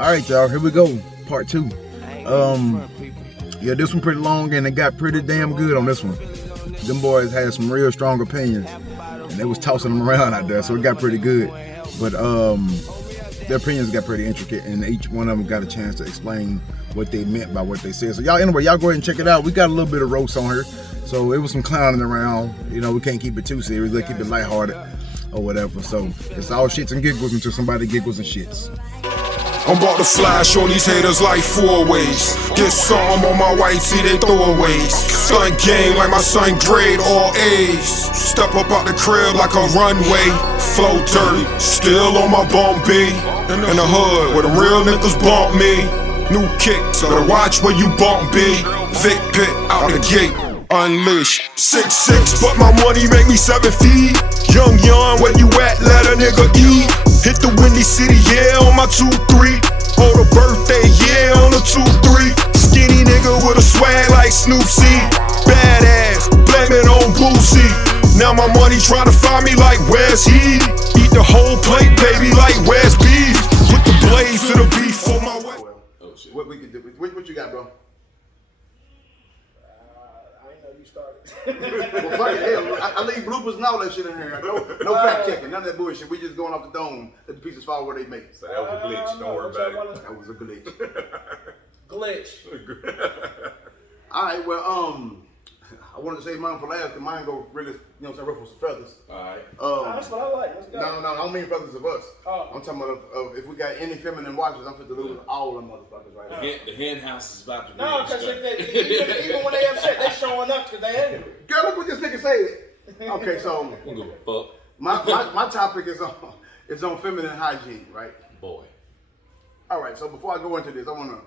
All right, y'all, here we go, part 2. Yeah, this one pretty long and it got pretty damn good on this one. Them boys had some real strong opinions and they was tossing them around out there, so it got pretty good. But their opinions got pretty intricate and each one of them got a chance to explain what they meant by what they said. So y'all, anyway, y'all go ahead and check it out. We got a little bit of roast on here, so it was some clowning around. You know, we can't keep it too serious, let's keep it lighthearted or whatever. So it's all shits and giggles until somebody giggles and shits. I'm about to flash on these haters like 4 ways. Get some on my white tee, they throwaways. Stunt game like my son grade, all A's. Step up out the crib like a runway. Flow dirty, still on my bump B. In the hood where the real niggas bump me. New kicks, better watch where you bump B. Vic Pit out the gate, unleash. 6'6", but my money make me 7 feet. Young, where you at? Let a nigga eat. Hit the Windy City, yeah, on my 2-3. Hold a birthday, yeah, on the 2-3. Skinny nigga with a swag like Snoop C. Badass, blame it on Boosie. Now my money tryna find me like where's he? Eat the whole plate, baby, like where's beef? Put the blades to the beef for my way. Oh shit. What we can do? What you got, bro? Well, fuck it, hell, I leave bloopers and all that shit in here. No fact checking, none of that bullshit. We just going off the dome. Let the pieces fall where they make. So that was a glitch. Don't worry about it. That was a glitch. Glitch. All right, well, I wanted to save mine for last because mine go really, you know what I'm saying, ruffle some feathers. All right. That's what I like. Let's go. No, I don't mean feathers of us. Oh. I'm talking about if we got any feminine watchers, I'm fit to lose all them motherfuckers right now. The hen house is about to be. No, because even when they upset, they showing up because they angry. Girl, look what this nigga said. Okay, so I don't give a fuck. my topic is on feminine hygiene, right? Boy. All right, so before I go into this, I want to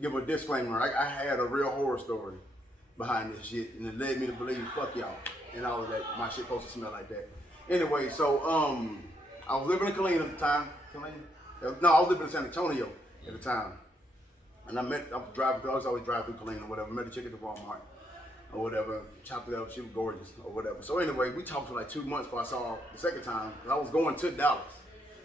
give a disclaimer. I had a real horror story behind this shit, and it led me to believe fuck y'all and all of that. My shit supposed to smell like that. Anyway, so I was living in Killeen at the time. Killeen? No, I was living in San Antonio at the time, and I was always driving through Killeen or whatever. Met a chick at the Walmart or whatever. Chopped it up. She was gorgeous or whatever. So anyway, we talked for like 2 months before I saw her the second time. I was going to Dallas.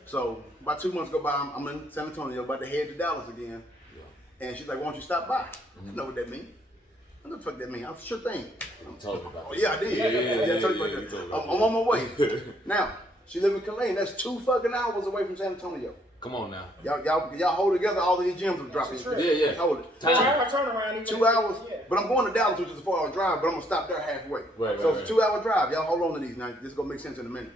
So about 2 months go by, I'm in San Antonio, about to head to Dallas again. Yeah. And she's like, "Why don't you stop by?" I know what that means. What the fuck that mean? I'm sure thing. I'm talking about it. Yeah, I did. Yeah, I told you about that. I'm on my way. Now, she live in Killeen. That's 2 fucking hours away from San Antonio. Come on now. Y'all hold together, all of these gyms will drop in. Yeah. Hold it. I turn around. 2 hours. Yeah. But I'm going to Dallas, which is a 4-hour drive, but I'm gonna stop there halfway. So it's a 2-hour drive. Y'all hold on to these now. This is gonna make sense in a minute.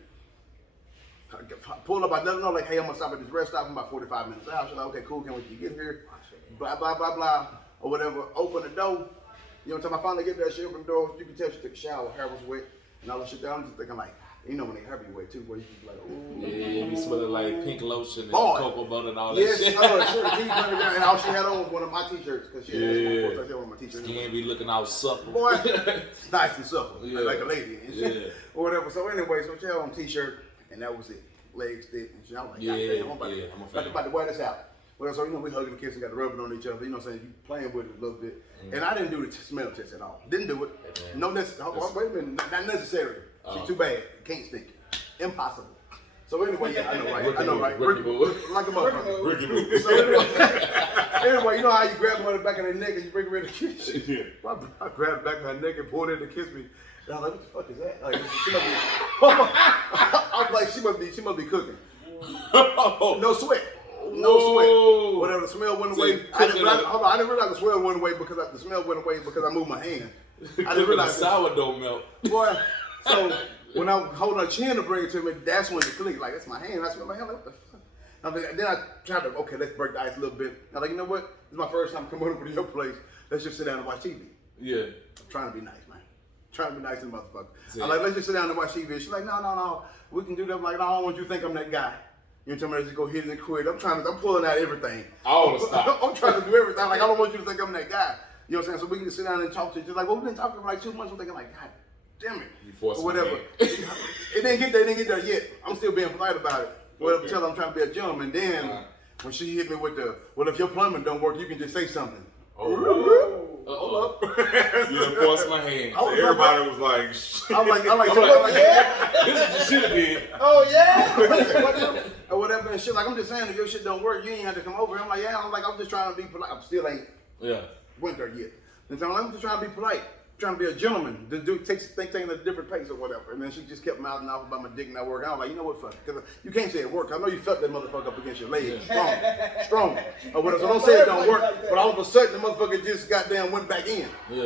I pull up, I let them know, like, hey, I'm gonna stop at this rest stop. I'm about 45 minutes out. She's like, okay, cool, can't wait till you get here. Blah, blah, blah, blah, or whatever. Open the door. You know what I'm talking about? I finally get there, she opened the door. You can tell she took a shower, hair was wet, and all that shit down. I'm just thinking, like, you know when they hair be wet too, where you just like, ooh. Yeah, you smelling like pink lotion and cocoa butter and all that shit. Yes, sure. And all she had on was one of my t-shirts, because she had one of my t-shirts. Skin be looking all supple. Boy, it's nice and supple, like a lady and shit, or whatever. So anyway, so she had on a t-shirt, and that was it. Legs thick, and shit. I was like, I'm about to wear this out. Well, so, you know, we hugging and kissing, got to rubbing on each other, you know what I'm saying? You playing with it a little bit. And I didn't do the smell test at all. Didn't do it. No necessary. Wait a minute, not necessary. She's too bad. Can't stink. Impossible. So anyway, yeah, I know, right? Ricky like a motherfucker. So anyway, you know how you grab her in the back of her neck and you bring her in the kitchen? Yeah. I grabbed the back of her neck and pulled her in to kiss me. And I was like, what the fuck is that? Like, she must be, I was like, she must be cooking. No sweat. No sweat. Whatever, the smell went away. I didn't realize the smell went away because I moved my hand. I didn't realize the sourdough melt. Boy, so when I was holding her chin to bring it to me, that's when it clicked. Like, that's my hand. I smell my hand. Like, what the fuck? Then I tried to, okay, let's break the ice a little bit. I'm like, you know what? This is my first time coming over to your place. Let's just sit down and watch TV. Yeah. I'm trying to be nice, man. Trying to be nice to the motherfucker. I'm like, let's just sit down and watch TV. She's like, no. We can do that. I'm like, no, I don't want you to think I'm that guy. You know what I'm saying? Just go hit it and quit. I'm pulling out everything. All the stuff. I'm trying to do everything. Like, I don't want you to think I'm that guy. You know what I'm saying? So we can just sit down and talk to each other. Like, well, we've been talking for like 2 months. I'm thinking like, God damn it. You forced or whatever. It didn't get there yet. I'm still being polite about it. Well, tell her I'm trying to be a gentleman. Then when she hit me with the, well, if your plumbing don't work, you can just say something. hold up. You enforced my hand. So everybody was like, I'm like, Yeah. This is what you should have did. Oh yeah. or whatever and shit. Like, I'm just saying, if your shit don't work, you ain't have to come over. I'm like, yeah, I'm just trying to be polite. I still ain't went there yet. And so I'm just trying to be polite. Trying to be a gentleman, the dude taking a different pace or whatever. And then she just kept mouthing off about my dick not working. I was like, you know what, fuck it. Because you can't say it worked. I know you felt that motherfucker up against your leg. Strong. Or whatever. So don't say it don't work. But all of a sudden, the motherfucker just goddamn went back in. Yeah.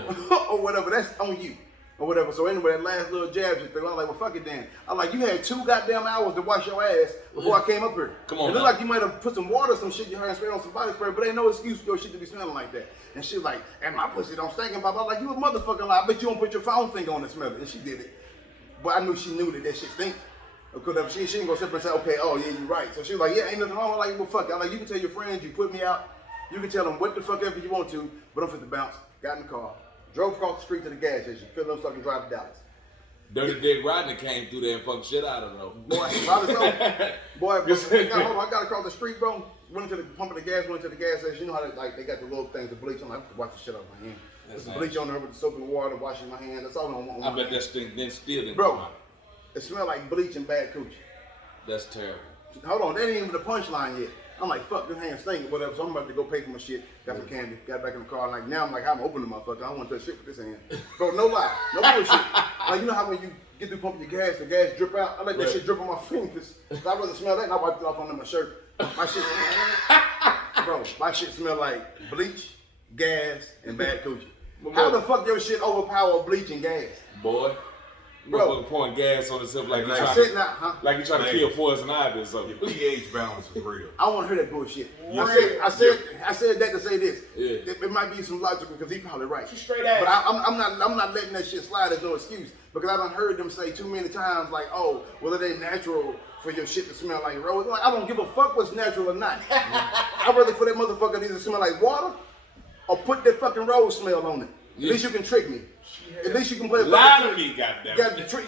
or whatever. That's on you. Or whatever. So anyway, that last little jab shit thing, I was like, well, fuck it then. I was like, you had 2 goddamn hours to wash your ass before I came up here. Come on. It looked like you might have put some water, some shit you heard and sprayed on some body spray, but ain't no excuse for your shit to be smelling like that. And she like, and my pussy don't stink. And I was like, you a motherfucking lie. I bet you don't put your phone thing on and smell it. And she did it. But I knew she knew that shit stink. Because she ain't gonna sit there and say, okay, oh yeah, you're right. So she was like, yeah, ain't nothing wrong. I'm like, well, fuck it. I'm like, you can tell your friends you put me out. You can tell them what the fuck ever you want to, but I'm fit to bounce. Got in the car. Drove across the street to the gas station. Filled up so I can drive to Dallas. Dirty Dick Rodney came through there and fucked shit out of them. Boy, probably so. Boy, hold on, I got across the street, bro. Went into the pump of the gas, went to the gas station. You know how they got the little things to bleach on. I have to wash the shit out of my hand. There's some bleach on there with the soap and water, washing my hand. That's all I want. I bet that stink then still didn't Bro, come out. it smelled like bleach and bad coochie. That's terrible. Hold on, that ain't even the punchline yet. I'm like, fuck, this hand stink or whatever. So I'm about to go pay for my shit. Got some candy. Got back in the car. Like now, I'm like, I'm opening the motherfucker. I don't want to touch shit with this hand. Bro, no lie, no bullshit. Like you know how when you get through pumping your gas, the gas drip out. I let that shit drip on my fingers. I'd rather smell that and I wiped it off under my shirt. My shit smell, bro, my shit smell like bleach, gas, and bad coochie. How the fuck your shit overpower bleach and gas? Boy. Bro, pouring gas on himself like you trying to kill poison ivy or something. your pH balance is real. I want to hear that bullshit. I said that to say this. Yeah. It might be some logical because he's probably right. She's straight ass. But I'm not letting that shit slide as no excuse because I done heard them say too many times like, oh, well it ain't natural for your shit to smell like rose. Like I don't give a fuck what's natural or not. I'd rather for that motherfucker to either smell like water or put that fucking rose smell on it. At least you can trick me. At least you can play a lie to me, goddamn.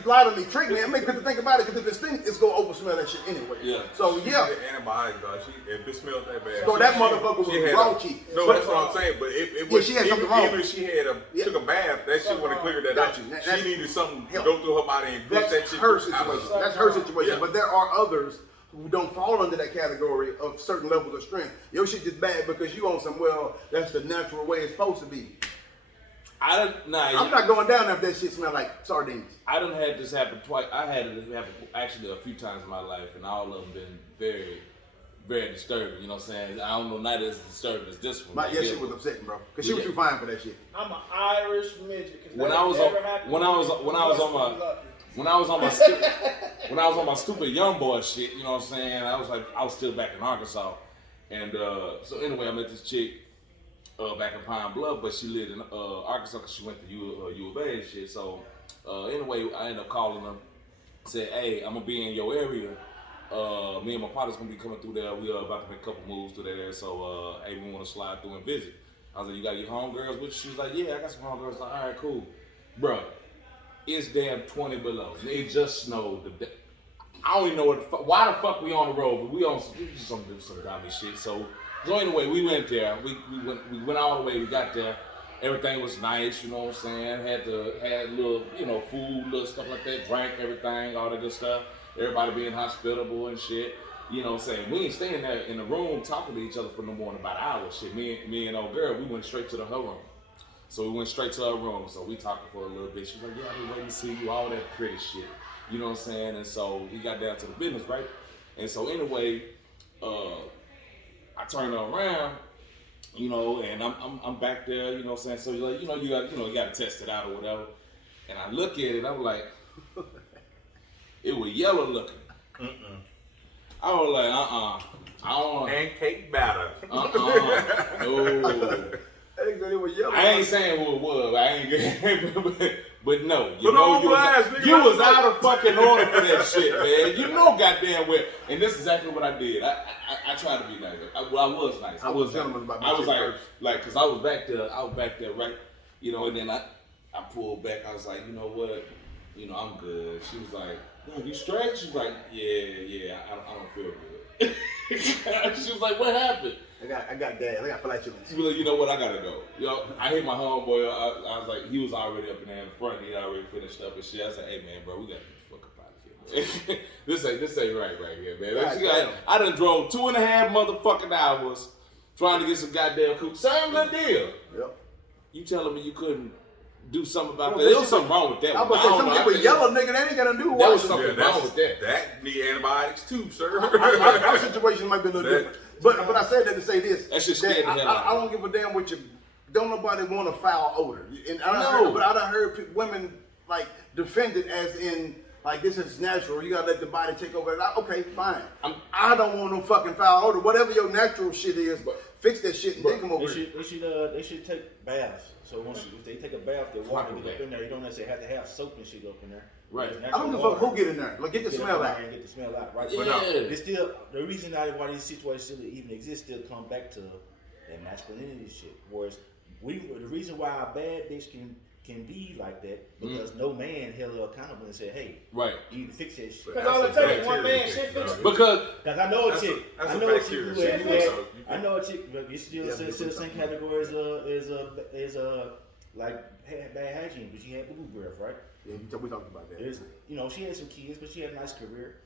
Lie to me, trick me. I mean, because think about it, because if it stinks, it's gonna oversmell that shit anyway. Yeah. So yeah. The antibiotics, dog. If it smells that bad. So that motherfucker was raunchy. No, that's what I'm saying. But it was. She had something wrong. Even if she had took a bath, that shit would have cleared that out. She needed something to go through her body and push that shit. Her situation. That's her situation. Yeah. But there are others who don't fall under that category of certain levels of strength. Your shit just bad because you on some, well, that's the natural way it's supposed to be. I'm not going down there if that shit smell like sardines. I done had this happen twice. I had it happen actually a few times in my life, and all of them been very, very disturbing. You know what I'm saying? I don't know, not as disturbing as this one. Your shit was upsetting, bro, because she was too fine for that shit. I'm an Irish midget. When I was on my stupid young boy shit, you know what I'm saying? I was still back in Arkansas, and so anyway, I met this chick. Back in Pine Bluff, but she lived in Arkansas because she went to U of A and shit. So anyway, I ended up calling them, said, hey, I'm gonna be in your area. Me and my partner's gonna be coming through there. We are about to make a couple moves through there. So hey, we wanna slide through and visit. I was like, you got your homegirls with you? She was like, yeah, I got some homegirls. Like, all right, cool. Bro, it's damn 20 below. It just snowed. I don't even know why the fuck we on the road, but we on some dummy shit. So anyway, we went there. We went all the way. We got there. Everything was nice, you know what I'm saying? Had little, food, little stuff like that, drank everything, all that good stuff. Everybody being hospitable and shit. You know what I'm saying? We ain't staying there in the room talking to each other for no more than about an hour. Shit, me and old girl, we went straight to her room. So we went straight to her room. So we talking for a little bit. She was like, yeah, I've been waiting to see you, all that pretty shit. You know what I'm saying? And so we got down to the business, right? And so anyway, I turn her around, and I'm back there, you know what I'm saying? So like, you got to test it out or whatever. And I look at it, I'm like, it was yellow looking. I was like, I don't want pancake batter. No. I ain't saying what it was. I ain't but no. You was out of fucking order for that shit, man. You know goddamn well. And this is exactly what I did. I tried to be nice. I was nice. I was gentleman about my shit like, cause I was back there, right? And then I pulled back. I was like, you know what? I'm good. She was like, no, you straight? She was like, yeah, I don't feel good. She was like, what happened? I got gas. I got flatulence. You know what? I gotta go. I hit my homeboy. I was like, he was already up in there in the front. He already finished up and shit. I said, hey man, bro, we gotta get the fuck up out of here. this ain't right here, man. I done drove 2.5 motherfucking hours trying to get some goddamn cook. Same little deal. Yep. You telling me you couldn't do something about that? There was something wrong with that. I was saying some people yellow nigga. That ain't gotta do with There was something wrong with that. That need antibiotics too, sir. Our situation might be a little different. But I said that to say this. That shit scared the hell out of me. I don't give a damn what you. Don't nobody want a foul odor. And I done heard women like defend it as in like this is natural. You gotta let the body take over. Okay, fine. I don't want no fucking foul odor. Whatever your natural shit is, fix that shit and take them over. They should take baths. So if they take a bath, the water get up in there. You don't necessarily have to have soap and shit up in there. Right. I don't give a fuck who get in there. Like get the smell out. Get the smell out. Right. Yeah. But no, it's still the reason why these situations still even exist still come back to that masculinity shit. Whereas the reason why a bad bitch can be like that because no man held her accountable and said, hey, right, you need to fix that shit. Because all it takes is one man shit fix it. Because I know a chick. I know a chick. But it's still the same category as like bad hygiene, but she had boo-boo breath, right? Yeah, we talked about that. She had some kids, but she had a nice career.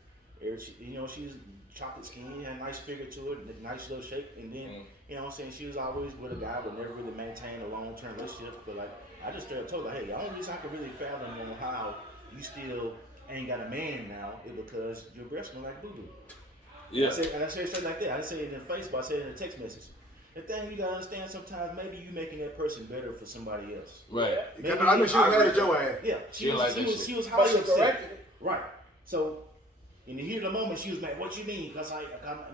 She was chocolate skin, had a nice figure to it, a nice little shape, and then you know what I'm saying, she was always with a guy but never really maintained a long-term relationship. But like I just straight up told her, hey, the only reason I could really fathom on how you still ain't got a man now is because your breath smell like boo-boo. yeah. I say it straight like that. I didn't say it in Facebook, I said it in a text message. The thing you gotta understand, sometimes maybe you making that person better for somebody else. Right. I know she was mad at your ass. Yeah, she was But highly you upset. corrected it. Right. So in the heat of the moment, she was mad. What you mean? Because I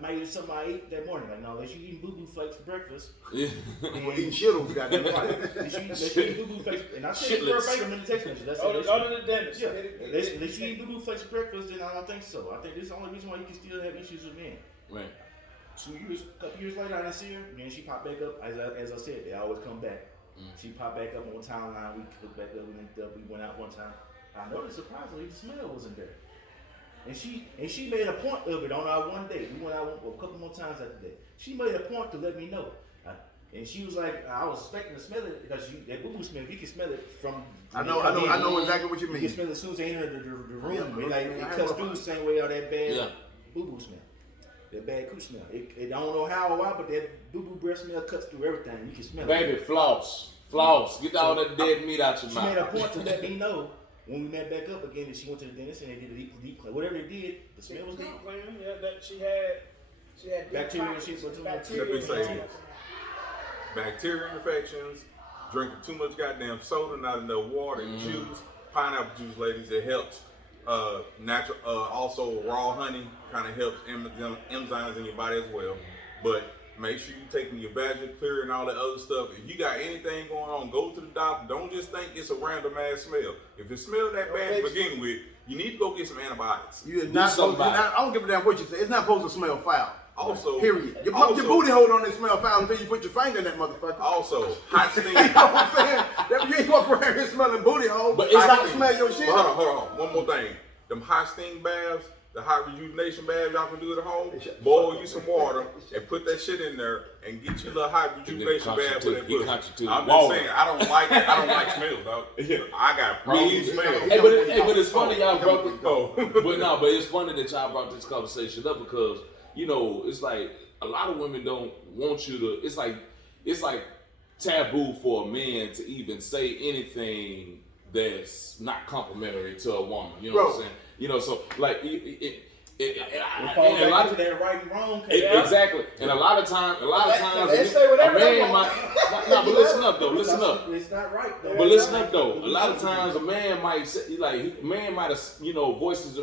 might eat something I ate that morning. Like, no, unless you eating boo-boo flakes for breakfast. Yeah. We're eating shittles, goddamn right. Unless you eating boo-boo flakes, and I said it verbatim in the text message. That's it. Go to the dentist. Yeah. Unless you eat boo-boo flakes for breakfast, then I don't think so. I think this is the only reason why you can still have issues with men. Right. A couple years later, I didn't see her. Then she popped back up. As I said, they always come back. She popped back up on timeline. We hooked back up. We linked up. We went out one time. I noticed surprisingly the smell wasn't there. And she made a point of it on our one date. We went out a couple more times after that. She made a point to let me know. And she was like, I was expecting to smell it because that boo-boo smell, you can smell it from. I know exactly what you mean. You can smell it as soon as they enter the room. Yeah, it cuts through the same way all that bad boo-boo smell. That bad cooch smell. It I don't know how or why, but that boo-boo breath smell cuts through everything. You can smell it. Baby, floss. Get all that dead meat out your mouth. She made a point to let me know when we met back up again that she went to the dentist and they did a deep clean. Whatever they did, the smell was good. Yeah, that she had Bacteria and shit. Let me say bacteria infections, drinking too much goddamn soda, not enough water, juice, pineapple juice, ladies, it helps. Natural, also raw honey kind of helps enzymes in your body as well. But make sure you're taking your vaginal clear and all that other stuff. If you got anything going on, go to the doctor. Don't just think it's a random ass smell. If it smells that bad to begin with, you need to go get some antibiotics. I don't give a damn what you say. It's not supposed to smell foul. Also, period. Your booty hole don't smell foul until you put your finger in that motherfucker. Also, hot steam. You know what I'm saying? You ain't walk around here smelling booty hole. But it's not smell your shit. Hold on. One more thing. Them hot steam baths, the hot rejuvenation baths y'all can do at home. Boil you some water and put that shit in there and get you a little hot rejuvenation bath for that pussy. I'm just saying, I don't like smells, dog. I got problems smells. But it's funny y'all brought this. But it's funny that y'all brought this conversation up because it's like a lot of women don't want you to. It's like taboo for a man to even say anything that's not complimentary to a woman. You know what I'm saying? So like it a lot of that right and wrong. Exactly. And a lot of times they say whatever a man might but listen up though. It's not right though. But listen up though. A lot of times a man might say might have voices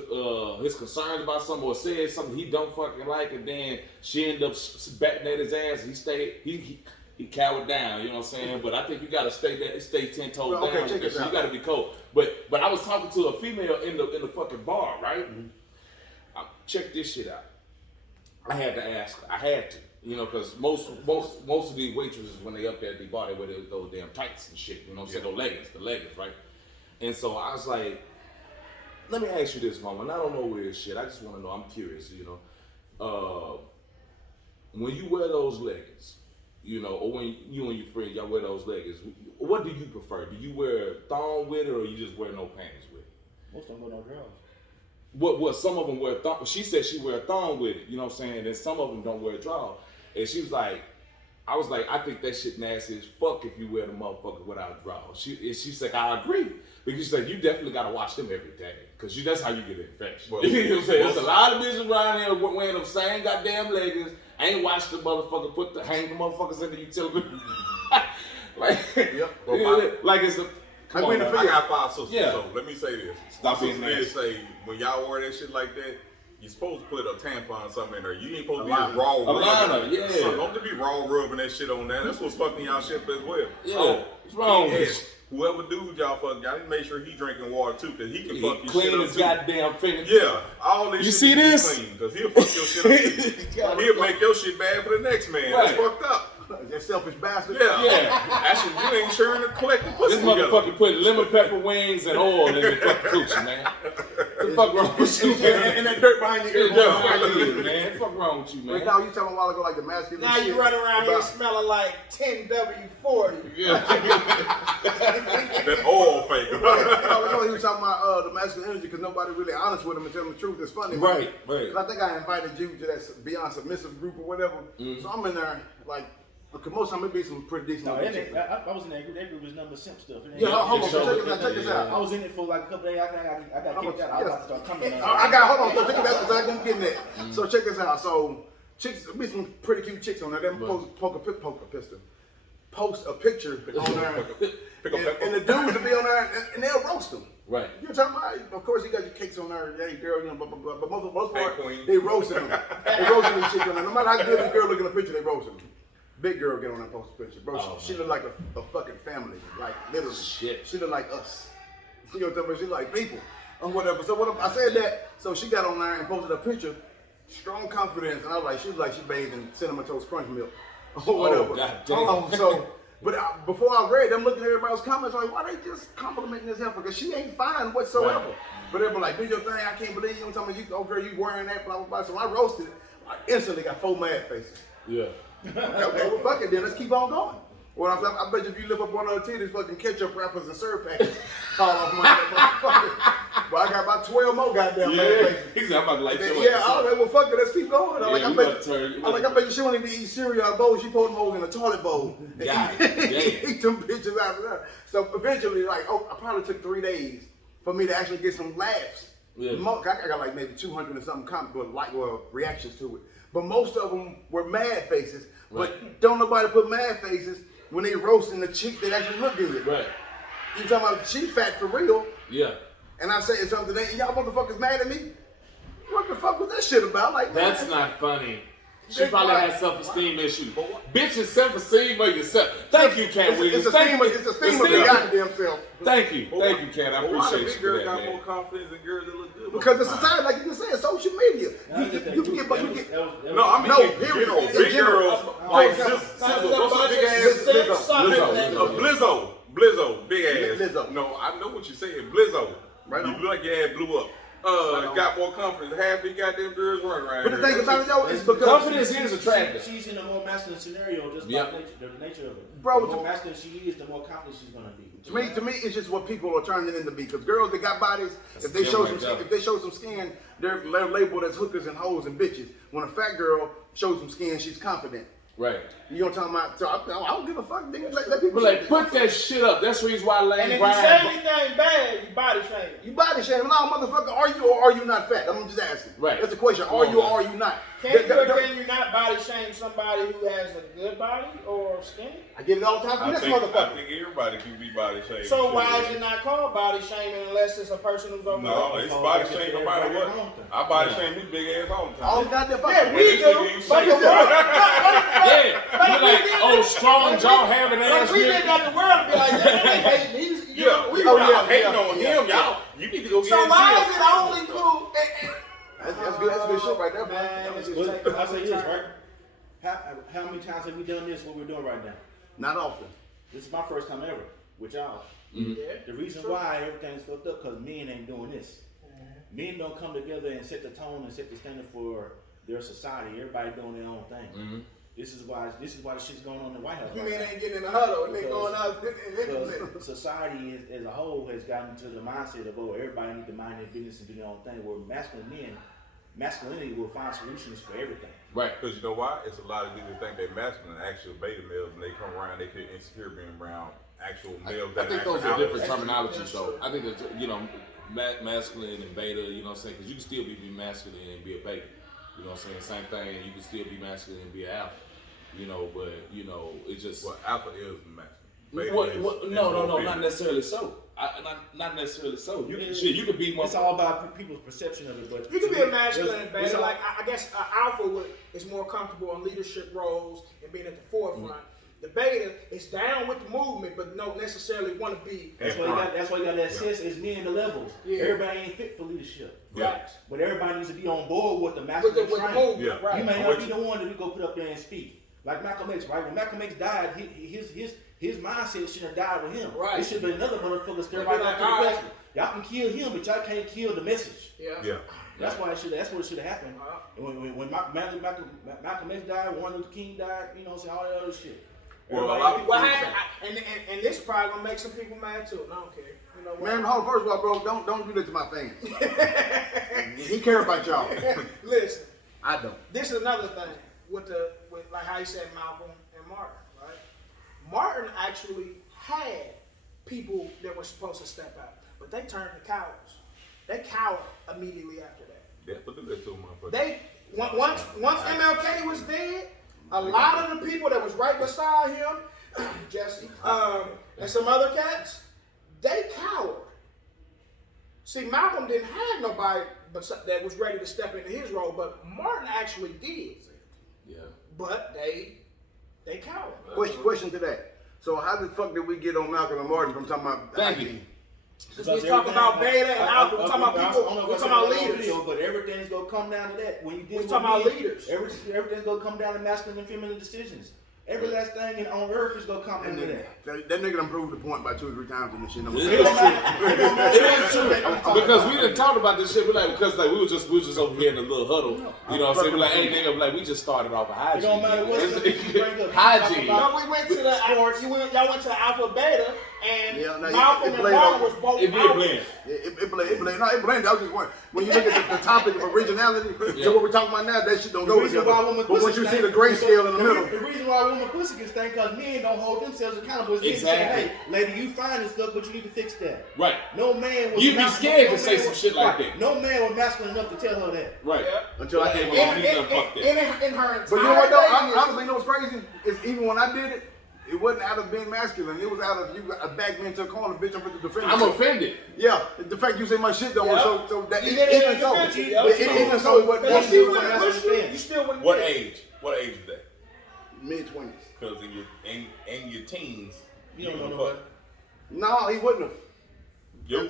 his concerns about something or said something he don't fucking like, and then she end up batting at his ass. He cowered down, you know what I'm saying? But I think you gotta stay 10 toes down. You gotta be cold. But I was talking to a female in the fucking bar, right? Mm-hmm. Check this shit out. I had to ask her. I had to, because most of these waitresses when they up there at the bar, they wear those damn tights and shit. You know what I'm saying? The leggings, right? And so I was like, let me ask you this, mama. And I don't know where this shit. I just want to know. I'm curious, when you wear those leggings, you know, or when you and your friend y'all wear those leggings, what do you prefer? Do you wear thong with it, or you just wear no panties with it? Most of them wear no drawers. What some of them wear thong. She said she wear a thong with it. You know what I'm saying? And some of them don't wear a drawers. And she was like, I was like, I think that shit nasty as fuck if you wear the motherfucker without drawers. She said, I agree. Because she said, you definitely gotta wash them every day. Cause that's how you get an infection. Well, you know what I'm saying? There's a lot of bitches around here wearing them same goddamn leggings. Ain't washed the motherfucker, hang the motherfuckers in the utility. Like, like it's a, come on, I got 5 sisters, Yeah. so let me say this. Stop My being sister did nasty. say, when y'all wear that shit like that, you're supposed to put a tampon or something in there. You ain't supposed to be liner. raw A liner, rubbing. yeah. So don't be raw rubbing that shit on there. That's what's fucking y'all shit as well. Yeah. What's wrong with yes. Whoever dude y'all fuck, y'all need to make sure he drinking water too, cause he can He fuck your clean shit up his too. goddamn fingers. Yeah, all this You shit see needs to be this? clean, cause he'll fuck your shit up too. He'll make your shit bad for the next man. Right. That's fucked up. That selfish bastard. Yeah. Yeah. Actually, you ain't sharing to collect the pussy This motherfucker put lemon pepper wings and oil in the fucking coochie, man. What the fuck wrong with you, man? And that dirt behind your ear. Yeah, man. What the fuck wrong with you, Right man? now, you talking a while ago like the masculine Now shit. you run around here about- smelling like 10W40. Yeah. That oil fake. I know he was talking about the masculine energy because nobody really honest with him and tell him the truth. It's funny. Right. 'Cause I think I invited you to that Beyond Submissive group or whatever. So I'm in there like, because most of the time it be some pretty decent. No, looking chicks. I was in that group. That group was number simp stuff. Yeah, hold on. Show Check this out. I was in it for like a couple days. I got kicked out. I was about to start coming. I got, hold on, so check this out, because I'm getting that. So check this out. So chicks, be some pretty cute chicks on there. Them post a picture on there. And the dudes will be on there and they'll roast them. Right. You're talking about, of course, you got your cakes on there, hey girl, you know, blah, blah, blah. But most Hey, part, queen. they roasting them. They roasting these chicks on there. No matter how good this girl look in the picture, they roasting them. Big girl get on that post picture. Bro, she look like a fucking family. Like, literally. Shit. She look like us. You know what I'm talking about? She like people. Or whatever. So I said that, so she got on there and posted a picture. Strong confidence. And I was like, she was like she bathed in Cinnamon Toast Crunch milk. Or whatever. God damn. Hold on. So, but before I read them, looking at everybody's comments, like, why they just complimenting this heifer? Because she ain't fine whatsoever. Right. But they were like, do your thing. I can't believe you. I'm talking about you, oh girl, you wearing that, blah, blah, blah. So I roasted it. I instantly got 4 mad faces. Yeah. Okay, well, fuck it then. Let's keep on going. Well, I bet you if you lift up one of her titties, fucking ketchup wrappers and syrup packets fall off my motherfucker. Well, I got about 12 more goddamn mad Yeah. faces. He said, I'm about to light you Yeah, up. all right, well, fuck it, let's keep going. Yeah, I you bet about to turn- I bet you she won't even eat cereal out of bowl. She put them holes in a toilet bowl. God damn. Eat them bitches out of there. So eventually, like, I probably took 3 days for me to actually get some laughs. Yeah. I got like maybe 200 and something reactions to it. But most of them were mad faces. Right. But don't nobody put mad faces when they roasting the chick that actually look good. Right. You talking about she fat for real? Yeah. And I say something today, and y'all motherfuckers mad at me? What the fuck was that shit about? Like, That's man, not funny. She Big probably black. has self-esteem issues. Bitches self-esteem of yourself. Thank you, Cat Williams. It's a steam of their goddamn self. Thank you, Cat. I But why the appreciate big you girl for got that, more man. confidence than girls that look good? Because it's society, like you just said, social media. You can get, but you get. No, I mean, No, in period. general, In big general. girls, like what's the big ass? Blizzo, big ass. Lizzo. No, I know what you're saying, Blizzo. Right You on. look like your ass blew up. Got more confidence. Half these goddamn girls running around But the here. thing about it though is because Confidence is attractive. She's in a more masculine scenario just Yep. by the nature of it. Bro, the more masculine she is, the more confident she's gonna be. to me, it's just what people are turning it into be. Because girls that got bodies, if they show some skin, they're labeled as hookers and hoes and bitches. When a fat girl shows some skin, she's confident. Right. You know what I'm talking about? So I don't give a fuck. Nigga. Let people But like, say put that shit up. That's the reason why And Lane if you say Bryant. anything bad, you body shame. You body shaming. No, motherfucker, are you or are you not fat? I'm just asking. Right. That's the question. Come Are on, you or man. are you not? Can you not body shame somebody who has a good body or skinny? I get it all the time from I this think motherfucker. everybody can be body shaming. So why is it not called body shaming unless it's a person who's overweight? No, it's body shame no matter what. I body shame his big ass all the time. All the goddamn Yeah, fucking we do. But the world, Yeah. You like, oh, strong jaw having ass. we didn't got the world to be like, yeah, they hating. He's, you know, we y'all wrong. hating on him, y'all. You need to go get So in why jail. is it only cool? That's good. That's good shit right there, Man, bro. it's But I'll say this, right? How many times have we done this? What we're doing right now? Not often. This is my first time ever with y'all. Yeah. The reason why everything's fucked up because men ain't doing this. Men don't come together and set the tone and set the standard for They're a society. Everybody doing their own thing. Mm-hmm. This is why the shit's going on in the White House. You ain't getting in the huddle and they going out and Because society as a whole has gotten to the mindset of, oh, everybody needs to mind their business and do their own thing. Where masculinity will find solutions for everything. Right. Because you know why? It's a lot of dudes that think they're masculine, actual beta males, and they come around, they feel insecure being around actual males. I think those are different terminologies, though. I think that, you know, masculine and beta, you know what I'm saying? Because you can still be masculine and be a beta. You know what I'm saying? Same thing. You can still be masculine and be an alpha. You know, but, you know, it's just. Well, alpha is masculine. No, not necessarily so. Not necessarily so. You could be more. It's all about people's perception of it. But you can be a masculine and beta. Like I guess alpha is more comfortable in leadership roles and being at the forefront. Mm-hmm. The beta is down with the movement, but don't necessarily want to be. That's why you got that sense as men the levels. Yeah. Everybody ain't fit for leadership. Yeah. Right. But everybody needs to be on board with the masculine training. Yeah. Right. You may not be the one that we go put up there and speak. Like Malcolm X, right? When Malcolm X died, his mindset should have died with him. Right. It should have been another motherfucker staring right back to the president. Y'all can kill him, but y'all can't kill the message. Yeah. That's why that's what it should have happened. When Malcolm X died, Martin Luther King died, you know, all that other shit. What happened? And this probably gonna make some people mad too. I don't care. You know what? Man, hold on, first of all, bro, don't do that to my fans. He care about y'all. Listen, I don't. This is another thing with like how you said Malcolm and Martin, right? Martin actually had people that were supposed to step out, but they turned to cowards. They cowered immediately after that. Yeah, but do that to motherfucker. They once MLK was dead, a lot of the people that was right beside him, Jesse, and some other cats, they cowered. See, Malcolm didn't have nobody that was ready to step into his role, but Martin actually did. Yeah. But they cowered. Question to that. So how the fuck did we get on Malcolm and Martin from talking about hygiene? Because we talking about beta and alpha, we're talking about people, we're talking about leaders. But everything's gonna come down to that. When you deal we're talking about leaders. Everything's gonna come down to masculine and feminine decisions. Every last thing on earth is gonna come into that. That nigga done proved the point by 2 or 3 times in this shit. It is true. Because we didn't talk about this shit. Because we were just over here in a little huddle. You know what I'm saying? We're like, hey nigga, we just started off a hygiene. It don't matter what hygiene. No, we went to the sports. Y'all went to the alpha beta, and Malcolm and blended. Martin was both. It did blend. It blended. No, it blended. I was just wondering. When you look at the topic of originality, to what we're talking about now, that shit don't go together. But once you see the gray scale in the middle. The reason why women pussy can stink because men don't hold themselves accountable. Exactly. Say, hey, lady, you fine and stuff, but you need to fix that. Right. No man was you'd be scared to say some shit like that. No man was masculine enough to tell her that. Right. Yeah. Until I came along. In her. But you know what though? Honestly, you know what's crazy? Is even when I did it, it wasn't out of being masculine. It was out of you back me into a corner, bitch. I'm going to defend I'm offended. Yeah, the fact you say my shit don't work, so that even so, it wasn't. You still wouldn't. What age? What age is that? Mid-20s. Because in your teens, you don't know what. No, he wouldn't have.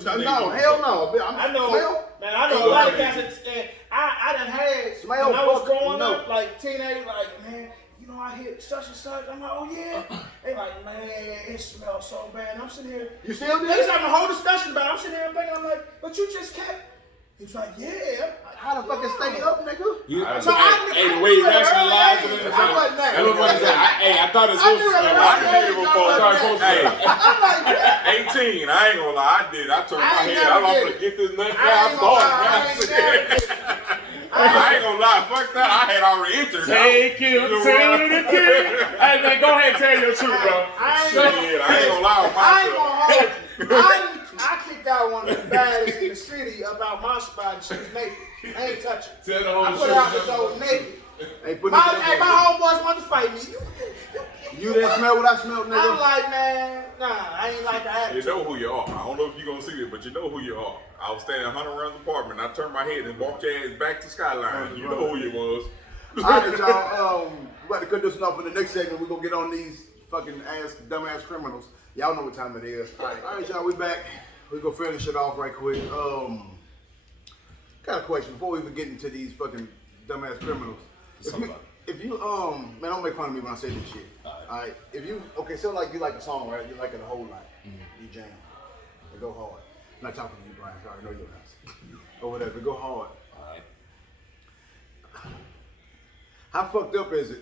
No, hell no. I know a lot of cats, and I done had when I was growing up, like teenage, like man. You know, I hear such and such. I'm like, oh yeah. They like, man, it smells so bad. And I'm sitting here. You still did? They was having a whole discussion about it. I'm sitting here and thinking, I'm like, but you just kept. He's like, yeah. How the fuck is staying up, nigga? The way you rationalized it. I thought it was. I did it before. 18. I ain't gonna lie. I did. I turned my head. I'm gonna get this nut. I started. I ain't gonna lie, fuck that. I had already entered. Take you to the kid. Hey man, go ahead and tell your truth, bro. I ain't gonna lie. I kicked out one of the baddest in the city about my spot and she was naked. I ain't touching. I put her out the door naked. My homeboys wanted to fight me. You didn't smell what I smelled, nigga? I'm like, man, nah, I ain't like that. You know who you are. I don't know if you're going to see it, but you know who you are. I was standing 100 around the apartment. I turned my head and walked your ass back to Skyline. You know who you was. All right, y'all. We're about to cut this off in the next segment. We're going to get on these fucking dumbass criminals. Y'all know what time it is. All right, y'all. We back. We're going to finish shit off right quick. Got a question before we even get into these fucking dumbass criminals. If you man, don't make fun of me when I say this shit. Alright. If you so like you like a song, right? You like it a whole lot. You jam. It go hard. I'm not talking to you, Brian. I already know your house. Or whatever. It go hard. Alright. How fucked up is it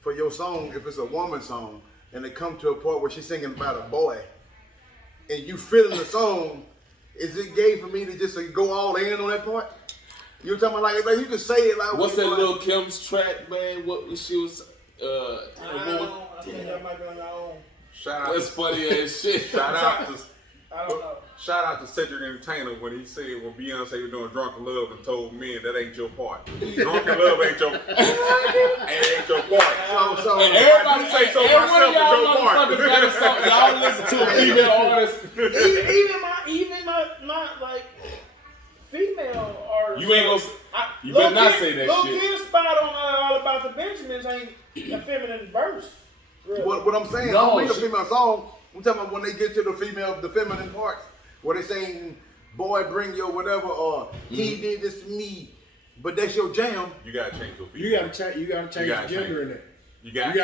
for your song, if it's a woman song, and it come to a part where she's singing about a boy, and you feeling the song, is it gay for me to just go all in on that part? You know what I'm talking about? Like you just say it like. What's that little Kim's track, man? What she was? I think that might be on your own. Shout out. That's funny ass shit. Shout out to. I don't know. Shout out to Cedric Entertainer when he said when Beyonce was doing Drunken Love and told men that ain't your part. Drunken Love ain't your part. So And everybody say so every one of myself y'all is your part. motherfuckers got a song. Y'all listen to a female artist. Even my like female artists. You ain't gonna. You better not say that Lil' shit. Kid's spot on All About the Benjamins ain't a feminine verse. Really. what I'm saying, No, I don't mean a female song. I'm talking about when they get to the feminine parts, where they saying, "Boy, bring your whatever," or "He did this to me," but that's your jam. You gotta change the You gotta change the gender in it. You gotta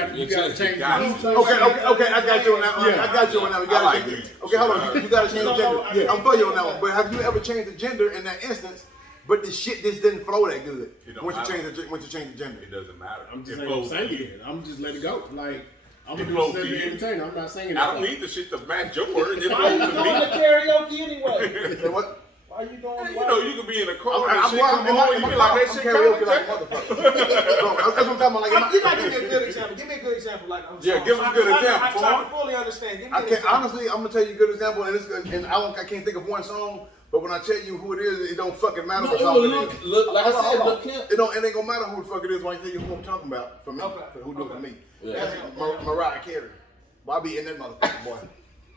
change got the to. Okay, I got you on that one. Yeah. I got you on that one. You I gotta like change these. Okay, hold on. You gotta change the gender. Yeah. I'm for you on that one. But have you ever changed the gender in that instance? But the shit just didn't flow that good It don't once you matter. change the gender. It doesn't matter. I'm just It saying, flows sing to you. it. I'm just let it go. Like I'm It gonna flows do to you. Cedric Entertainer. I'm not singing. I don't need the shit to match your words. It Why you flows to doing the me. karaoke anyway? Say what? Why you doing? You know, you could be in a car I'm and shit come on, you be like that shit karaoke coming. like a motherfucker. Bro, that's what I'm talking about. Like, You gotta give me a good example. Give me a good example. Like, Yeah, give us a good example, I try to fully understand. Give me I an can't example. honestly. I'm gonna tell you a good example, and I can't think of one song. But when I tell you who it is, it don't fucking matter what song it is. Look, like I said, Hold on. look Kim. It ain't gonna matter who the fuck it is when I tell you who I'm talking about for me. Okay. For who do it for me. Yeah. That's Mariah Carey. Well, I be in that motherfucker, boy.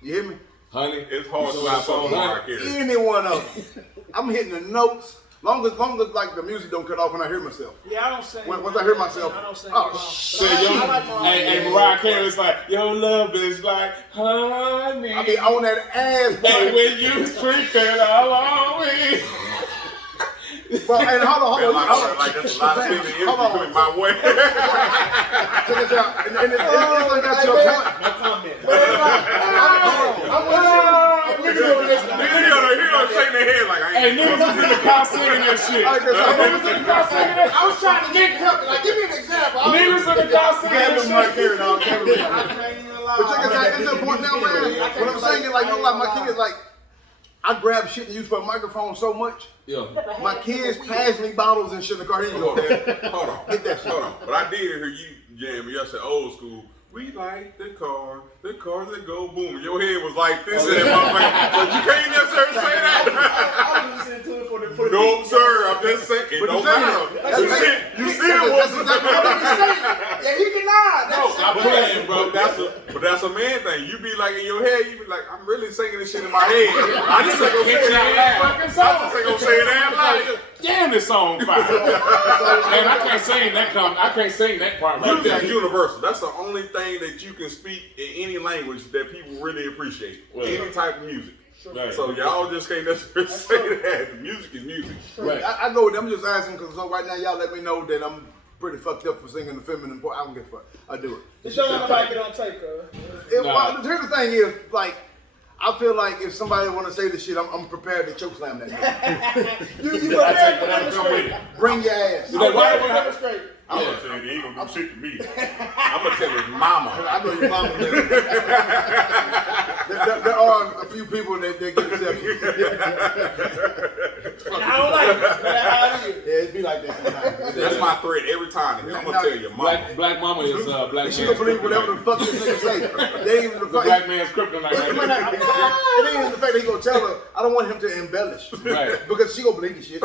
You hear me? Honey, It's hard to So slap it's up all Mariah right. Carey. Any one of them. I'm hitting the notes. Long as like the music don't cut off when I hear myself. Yeah, I don't sing. Once I hear myself, I don't sing. oh, say I yo, like Mariah. hey, Mariah Carey's like, your love is like honey. I be on that ass, And boy. when you sprinkle all on me. Well, and hold on. Like that's a lot of things in Hold on. coming my way. Check this out. And it's like got to a point. No comment. He don't shake their head like I Hey, ain't. niggas was in the car singing that shit. I was trying to get help. Like, give me an example. Niggas in the car singing Gavin that Mariah shit. Carey, dog. Gavin Mariah Carey. I can't even lie. But check this out. It's a point now where when I'm saying it, like, you know, like my kids, like, I grab shit and use for a microphone so much. Yeah. My kids pass me bottles and shit in the car. Here you go, Dad. Hold on. Get that shit. Hold on. But I did hear you jam. You said old school. We like the cars that go boom. Your head was like this and that, but you can't necessarily say that. I was listening to it for the No, sir. I'm just saying. It But don't you saying matter. it. You still That's was. exactly what I'm saying. Yeah, he can lie. No, Stop playing, bro. But that's a man thing. You be like in your head, you be like, I'm really singing this shit in my head. I just ain't gonna say it out loud. I just ain't gonna say it out loud. Damn, this song fire. Man, I can't sing that. I can't sing that part right Music there. is universal. That's the only thing that you can speak in any language that people really appreciate. Well, any type of music. Right. So y'all just can't necessarily say that. Music is music. Right. I go with them. I'm just asking because so right now y'all let me know that I'm pretty fucked up for singing the feminine part. I don't give a fuck. I do it. Just don't want nobody get on tape, cuz. Well, here's the thing is, like, I feel like if somebody want to say this shit, I'm prepared to choke slam that nigga. You prepared to demonstrate. Bring your ass. You know, why would I- Demonstrate. I'm gonna say he ain't gonna do shit to me. I'm gonna tell his mama. I know your mama did. There are a few people that get exceptions. I don't like it. But that's how it is. Yeah, it be like that sometimes. That's my threat every time. I'm gonna tell your mama. Black mama is black She man's gonna believe whatever the kryptonite. fuck this nigga say. They ain't even the The fuck. black man's kryptonite. It Right there. ain't even the fact that he gonna tell her. I don't want him to embellish. Right. Because she gonna believe this shit.